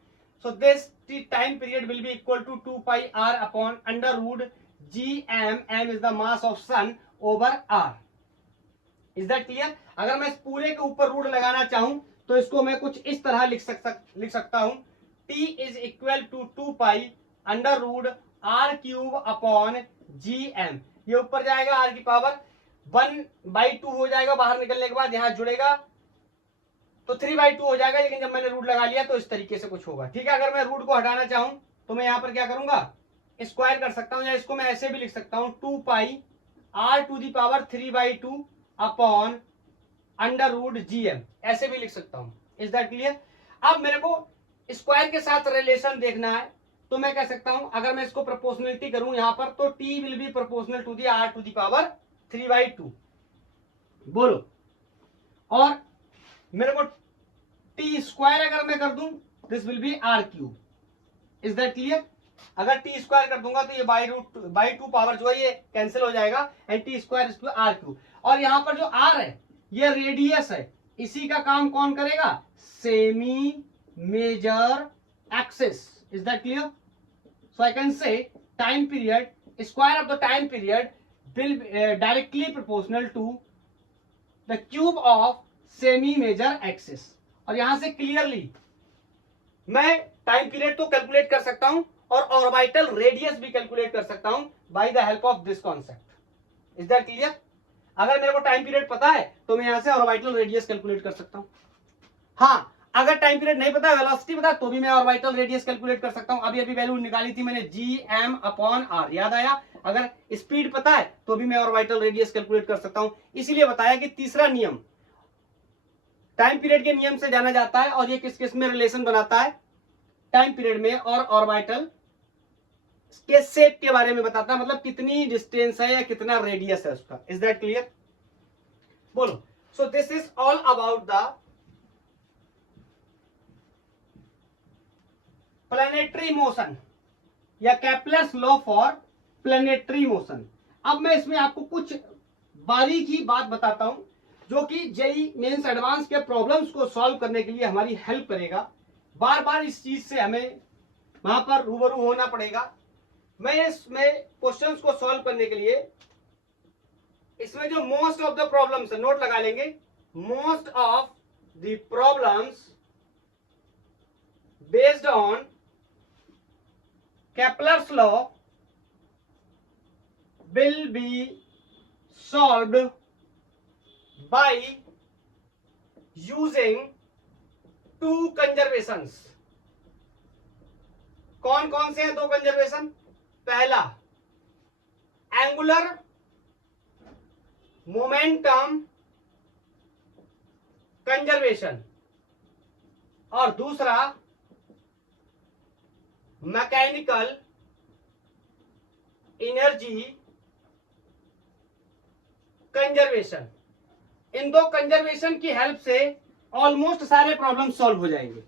So this time period will be equal to 2 pi R upon under root G M, M is the mass of sun over R. Is that clear? अगर मैं इस पूरे के ऊपर रूट लगाना चाहूं तो इसको मैं कुछ इस तरह लिख सकता हूं, T is equal to 2 pi under root R cube upon G M. ये ऊपर जाएगा आर की पावर 1/2 हो जाएगा, बाहर निकलने के बाद यहां जुड़ेगा तो 3/2 हो जाएगा। लेकिन जब मैंने रूट लगा लिया तो इस तरीके से कुछ होगा। ठीक है, अगर मैं रूट को हटाना चाहूं तो मैं यहां पर क्या करूंगा, स्क्वायर कर सकता हूं, या इसको मैं ऐसे भी लिख सकता हूं 2 pi r to the power 3/2 upon under root G M, ऐसे भी लिख सकता हूं। Is that clear? अब मेरे को स्क्वायर के साथ रिलेशन देखना है, तो मैं कह सकता हूं अगर मैं इसको प्रोपोर्शनलिटी करूं यहां पर, तो T will be proportional to the R to the power 3/2। बोलो, और मेरे को टी स्क्वायर अगर मैं कर दूं, this will be R cube. Is that clear? अगर टी स्क्वायर कर दूंगा तो ये बाई टू पावर जो है ये कैंसिल हो जाएगा, and T square R cube. और यहां पर जो आर है ये रेडियस है, इसी का काम कौन करेगा, semi major axis. Is that clear? So I can say time period, square of the time period will directly proportional to the cube of semi major axis. और यहां से क्लियरली मैं टाइम पीरियड तो कैलकुलेट कर सकता हूं और orbital radius भी कैलकुलेट कर सकता हूं by the help of this concept. Is that clear? अगर मेरे को टाइम पीरियड पता है तो मैं यहां से ऑर्बिटल रेडियस कैलकुलेट कर सकता हूं। हाँ, अगर टाइम पीरियड नहीं पता, वेलोसिटी पता, तो भी मैं ऑर्बिटल रेडियस कैलकुलेट कर सकता हूं। अभी अभी वैल्यू निकाली थी मैंने, जी एम अपॉन आर, याद आया? अगर स्पीड पता है तो भी मैं ऑर्बिटल रेडियस कैलकुलेट कर सकता हूं। इसीलिए बताया कि तीसरा नियम टाइम पीरियड के नियम से जाना जाता है, और ये किस किस में रिलेशन बनाता है, टाइम पीरियड में और ऑर्बिटल के शेप के बारे में बताता है, मतलब कितनी डिस्टेंस है या कितना रेडियस है उसका। Is that clear? बोलो। So this is all about the planetary motion या Kepler's law for planetary motion. अब मैं इसमें आपको कुछ बारीकी बात बताता हूं जो कि जेई मेंस एडवांस के प्रॉब्लम्स को सॉल्व करने के लिए हमारी हेल्प करेगा। बार बार इस चीज से हमें वहां पर रूबरू होना पड़ेगा। मैं इसमें क्वेश्चंस को सॉल्व करने के लिए इसमें जो मोस्ट ऑफ द प्रॉब्लम्स है, नोट लगा लेंगे, most of the problems based on Kepler's law will be solved by using two conservations. कौन कौन से हैं दो कंजर्वेशन? पहला एंगुलर मोमेंटम कंजर्वेशन, और दूसरा मैकेनिकल एनर्जी कंजर्वेशन। इन दो कंजर्वेशन की हेल्प से ऑलमोस्ट सारे प्रॉब्लम सॉल्व हो जाएंगे।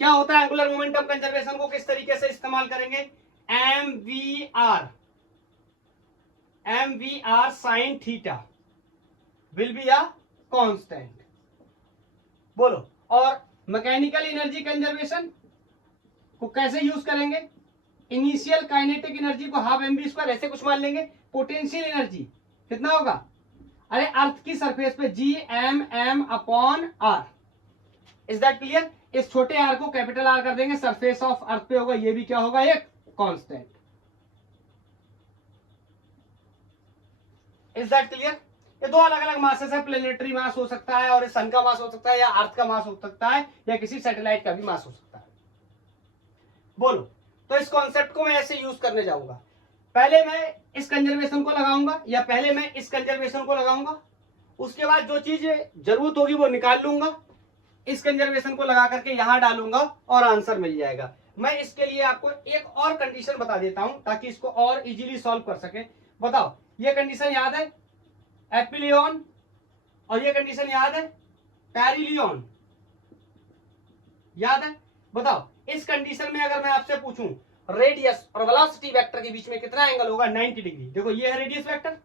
क्या होता है एंगुलर मोमेंटम कंजर्वेशन को किस तरीके से इस्तेमाल करेंगे? M V R sine theta will be a constant. बोलो। और मैकेनिकल एनर्जी कंजर्वेशन को कैसे यूज करेंगे? इनिशियल काइनेटिक एनर्जी को हाफ एम बी स्क्वायर ऐसे कुछ मान लेंगे। पोटेंशियल एनर्जी कितना होगा? अरे अर्थ की सरफेस पे G M M upon R. Is that clear? इस छोटे आर को कैपिटल आर कर देंगे, सरफेस ऑफ अर्थ पे होगा, ये भी क्या होगा? एक कांस्टेंट। Is that clear? ये दो अलग अलग मासेस है, प्लेनेटरी मास हो सकता है और सन का मास हो सकता है, या अर्थ का मास हो सकता है, या किसी सैटेलाइट का भी मास हो सकता है। बोलो। तो इस कॉन्सेप्ट को मैं ऐसे यूज करने जाऊंगा। पहले मैं इस कंजर्वेशन को लगाऊंगा, या पहले मैं इस कंजर्वेशन को लगाऊंगा, उसके बाद जो चीज जरूरत होगी वो निकाल लूंगा, इस कंजर्वेशन को लगा करके यहां डालूंगा और आंसर मिल जाएगा। मैं इसके लिए आपको एक और कंडीशन बता देता हूं ताकि इसको और इजीली सॉल्व कर सके। बताओ, ये कंडीशन याद है? एपिलियन। और ये कंडीशन याद है? पेरिलियन। याद है? बताओ, इस कंडीशन में अगर मैं आपसे पूछूं रेडियस और वेलोसिटी वेक्टर के बीच में कितना एंगल होगा? 90 डिग्री। देखो, ये है रेडियस वेक्टर,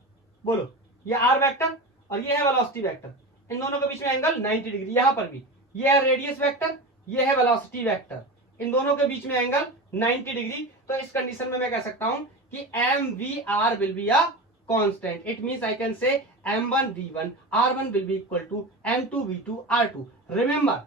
बोलो, ये आर वेक्टर, और ये है वेलोसिटी वेक्टर। इन दोनों के बीच में एंगल 90 डिग्री। यहां पर भी ये है रेडियस वेक्टर, ये है वेलोसिटी वेक्टर, इन दोनों के बीच में एंगल 90 डिग्री। तो इस कंडीशन में मैं कह सकता हूं कि M V R will be a constant. It means I can say m1 v1 r1 will be equal to m2 v2 r2। Remember,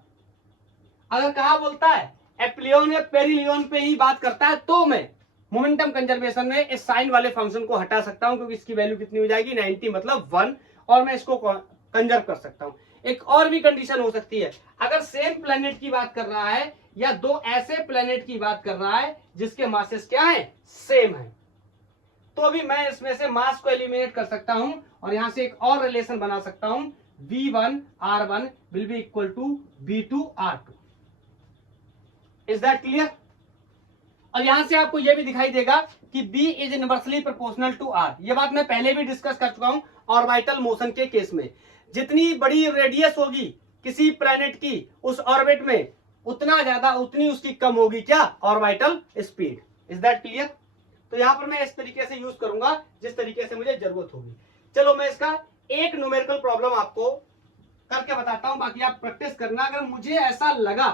अगर कहा बोलता है एप्लियन या पेरिलियन पे ही बात करता है तो मैं मोमेंटम कंजर्वेशन में इस साइन वाले फंक्शन को हटा सकता हूं, क्योंकि इसकी वैल्यू कितनी हो जाएगी? 90 मतलब 1, और मैं इसको कंजर्व कर सकता हूं। एक और भी कंडीशन हो सकती है, अगर सेम प्लेनेट की बात कर रहा है या दो ऐसे प्लेनेट की बात कर रहा है जिसके मासेस क्या है? सेम है, तो भी मैं इसमें से मास को एलिमिनेट कर सकता हूं और यहां से एक और रिलेशन बना सकता हूं, v1 r1 will be equal to v2 r2। Is that clear? और यहां से आपको यह भी दिखाई देगा कि b is inversely proportional to r। यह बात मैं पहले भी डिस्कस कर चुका हूं ऑर्बिटल मोशन के केस में। जितनी बड़ी रेडियस होगी किसी प्लैनेट की उस ऑर्बिट में, उतना ज्यादा उतनी उसकी कम होगी क्या? Orbital speed. Is that clear? तो यहां पर मैं इस तरीके से यूज करूंगा जिस तरीके से मुझे जरूरत होगी। चलो, मैं इसका एक न्यूमेरिकल प्रॉब्लम आपको करके बताता हूं, बाकी आप प्रैक्टिस करना। अगर मुझे ऐसा लगा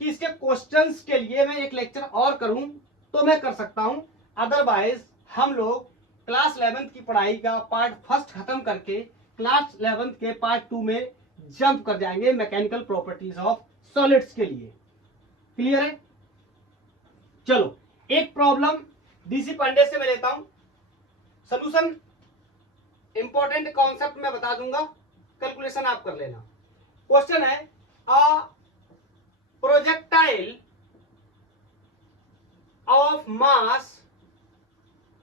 कि इसके क्वेश्चंस के लिए मैं एक लेक्चर और करूं तो मैं कर सकता हूं, अदरवाइज हम लोग क्लास 11th की पढ़ाई का पार्ट फर्स्ट खत्म करके क्लास 11th के पार्ट 2 में जंप कर जाएंगे मैकेनिकल प्रॉपर्टीज ऑफ सॉलिड्स के लिए। क्लियर है? चलो, एक प्रॉब्लम डीसी पांडे से मैं लेता हूं, सोल्यूशन इंपॉर्टेंट कॉन्सेप्ट मैं बता दूंगा, कैलकुलेशन आप कर लेना। क्वेश्चन है, a projectile of mass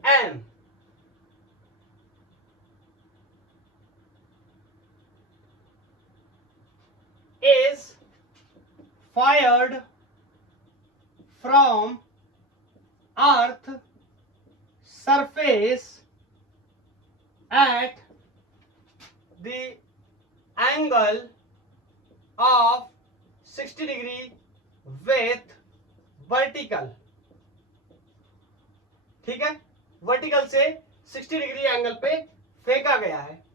m is fired from earth surface at the angle of 60 degree with vertical। ठीक है, वर्टिकल से 60 डिग्री एंगल पे फेंका गया है।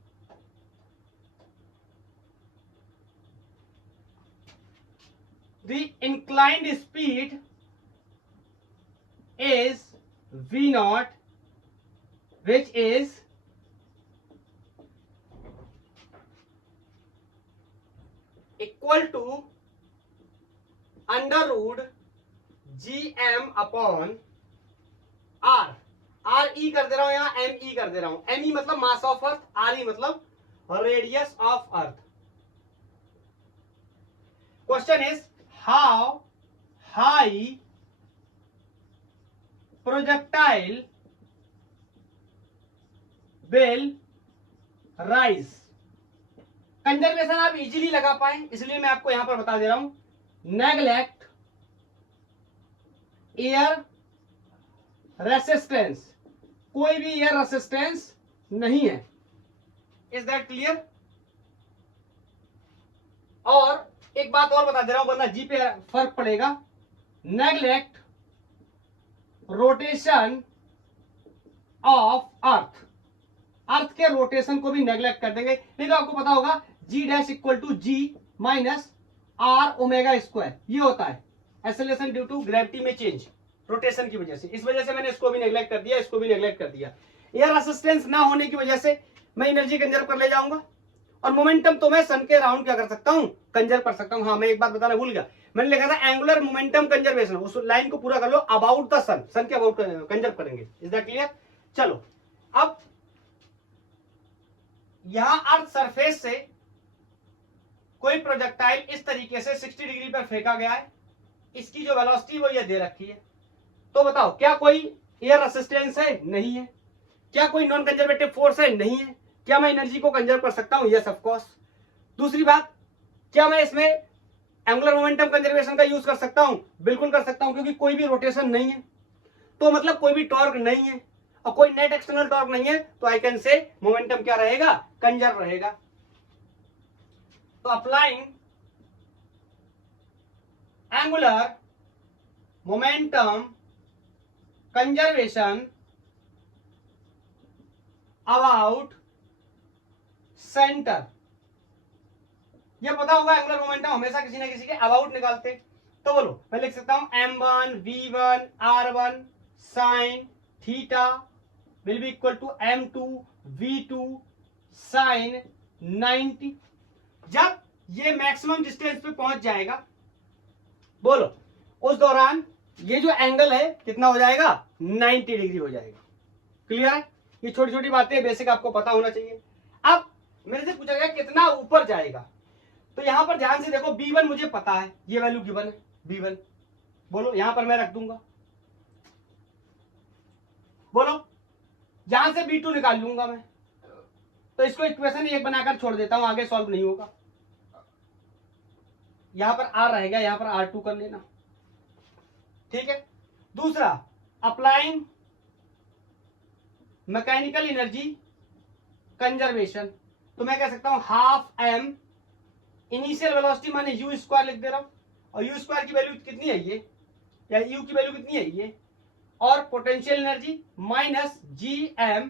The inclined speed is v naught, which is equal to under root gm upon r। r e कर दे रहा हूं, यहां m e कर दे रहा हूं। m e मतलब mass of earth, r e मतलब radius of earth. Question is how high projectile will rise. Conservation आप इजीली लगा पाए इसलिए मैं आपको यहां पर बता दे रहा हूं। नेग्लेक्ट एयर रेसिस्टेंस, कोई भी एयर रेसिस्टेंस नहीं है। Is that clear? और एक बात और बता दे रहा हूं वरना जी पे फर्क पड़ेगा। नेग्लेक्ट रोटेशन ऑफ अर्थ, अर्थ के रोटेशन को भी नेग्लेक्ट कर देंगे। नहीं तो आपको पता होगा g dash equal to g minus r omega square, ये होता है एक्सेलरेशन ड्यू टू ग्रेविटी में चेंज, रोटेशन की वजह से। इस वजह से मैंने इसको भी नेग्लेक्ट कर दिया, इसको भी नेग्लेक्ट कर दिया। एयर रेसिस्टेंस ना होने की वजह से मैं एनर्जी कंजर्व कर ले जाऊंगा, और मोमेंटम तो मैं सन के राउंड क्या कर सकता हूं, कंजर्व कर सकता हूं। हाँ, मैं एक बात बताना भूल गया, मैंने लिखा था एंगुलर मोमेंटम कंजर्वेशन, उस लाइन को पूरा कर लो, अबाउट द सन, सन के अबाउट कंजर्व करेंगे। Is that clear? चलो, अब यहां अर्थ सरफेस से कोई प्रोजेक्टाइल इस तरीके से 60 डिग्री पर फेंका गया है, इसकी जो वेलोसिटी वो ये दे रखी है। तो बताओ क्या कोई एयर रेसिस्टेंस है? नहीं है। क्या कोई नॉन कंजर्वेटिव फोर्स है? नहीं है। क्या मैं एनर्जी को कंजर्व कर सकता हूं? Yes of course. दूसरी बात, क्या मैं इसमें एंगुलर मोमेंटम कंजर्वेशन का यूज कर सकता हूं? बिल्कुल कर सकता हूं, क्योंकि कोई भी रोटेशन नहीं है, तो मतलब कोई भी टॉर्क नहीं है और कोई नेट एक्सटर्नल टॉर्क नहीं है, तो आई कैन से मोमेंटम क्या रहेगा, कंजर्व रहेगा। तो applying angular momentum conservation about centre, ये पता होगा एंगुलर मोमेंटम हमेशा किसी ना किसी के अबाउट निकालते। तो बोलो, मैं लिख सकता हूं m1 v1 r1 sin theta will be equal to m2 v2 sin 90। जब ये मैक्सिमम डिस्टेंस पे पहुंच जाएगा, बोलो उस दौरान ये जो एंगल है कितना हो जाएगा, 90 डिग्री हो जाएगा। क्लियर है? ये छोटी छोटी बातें बेसिक आपको पता होना चाहिए। अब मेरे से पूछा गया कितना ऊपर जाएगा, तो यहां पर ध्यान से देखो, b1 मुझे पता है, ये वैल्यू गिवन है b1, बोलो यहां पर मैं रख दूंगा, बोलो यहां से b2 निकाल लूंगा मैं, तो इसको इक्वेशन 1 बनाकर छोड़ देता हूं, आगे सॉल्व नहीं होगा। यहां पर r रहेगा, यहां पर r2 कर लेना, ठीक है। दूसरा, अप्लाइंग मैकेनिकल एनर्जी कंजर्वेशन, तो मैं कह सकता हूं हाफ m इनिशियल वेलोसिटी माने u स्क्वायर लिख दे रहा हूं, और u स्क्वायर की वैल्यू कितनी है ये, या u की वैल्यू कितनी है ये, और potential energy minus gm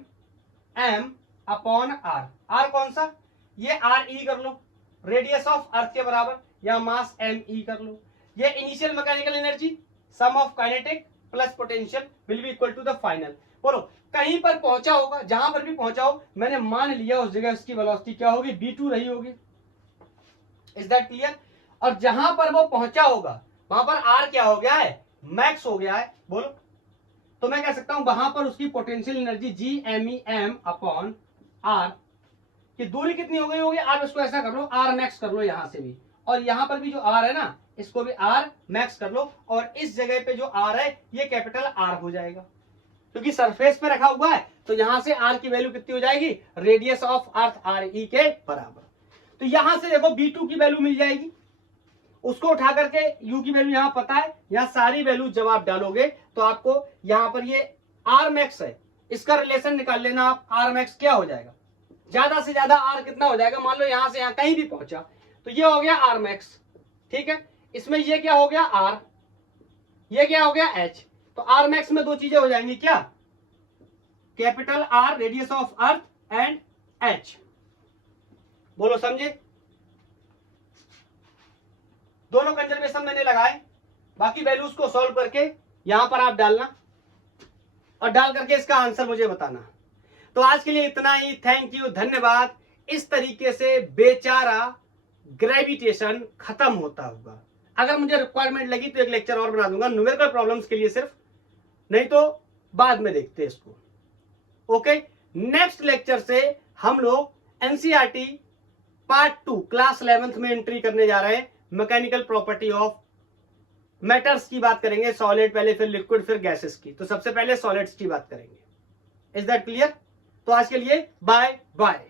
m upon r, r कौन सा, ये r e कर लो, रेडियस ऑफ अर्थ के बराबर, या मास m e कर लो। ये initial mechanical energy sum of kinetic plus potential will be equal to the final. बोलो कहीं पर पहुंचा होगा, जहां पर भी पहुंचा हो, मैंने मान लिया उस जगह उसकी वेलोसिटी क्या होगी, v2 रही होगी। Is that clear? और जहां पर वो पहुंचा होगा वहां पर r क्या हो गया है, मैक्स हो गया है। बोलो, तो मैं कह सकता हूं वहां पर उसकी potential energy gmem upon r की दूरी कितनी हो गई होगी, आप इसको ऐसा कर लो, r मैक्स कर लो यहां से भी, और यहां पर भी जो r है ना, इसको भी r मैक्स कर लो, और इस जगह पे जो r है ये कैपिटल R हो जाएगा, क्योंकि सरफेस पे रखा हुआ है, तो यहां से r की वैल्यू कितनी हो जाएगी, रेडियस ऑफ अर्थ re के बराबर। तो यहां से देखो b2 की वैल्यू मिल जाएगी, उसको उठा करके u की वैल्यू यहां पता है, यहां सारी वैल्यू जब आप डालोगे तो आपको यहां पर ये r मैक्स है, इसका रिलेशन निकाल लेना आप, r मैक्स क्या हो जाएगा, ज्यादा से ज्यादा r कितना हो जाएगा, मान लो यहां से यहां कहीं भी पहुंचा, तो ये हो गया r मैक्स, ठीक है। इसमें ये क्या हो गया r, ये क्या हो गया h, तो r मैक्स में दो चीजें हो जाएंगी क्या, capital R radius of earth and h। बोलो समझे? दोनों कंजर्वेशन मैंने लगाए, बाकी वैल्यूज को सॉल्व करके यहां पर आप डालना, और डाल करके इसका आंसर मुझे बताना। तो आज के लिए इतना ही, थैंक यू, धन्यवाद। इस तरीके से बेचारा ग्रेविटेशन खत्म होता होगा। अगर मुझे रिक्वायरमेंट लगी तो एक लेक्चर और बना दूंगा न्यूमेरिकल प्रॉब्लम्स के लिए सिर्फ, नहीं तो बाद में देखते हैं इसको। ओके, नेक्स्ट लेक्चर से हम लोग एनसीईआरटी पार्ट 2 क्लास 11th में एंट्री करने जा रहे हैं। मैकेनिकल प्रॉपर्टी ऑफ मैटर्स की बात करेंगे, सॉलिड पहले, फिर लिक्विड, फिर गैसेस की। तो सबसे पहले सॉलिड्स की बात करेंगे। Is that clear? तो आज के लिए बाय बाय।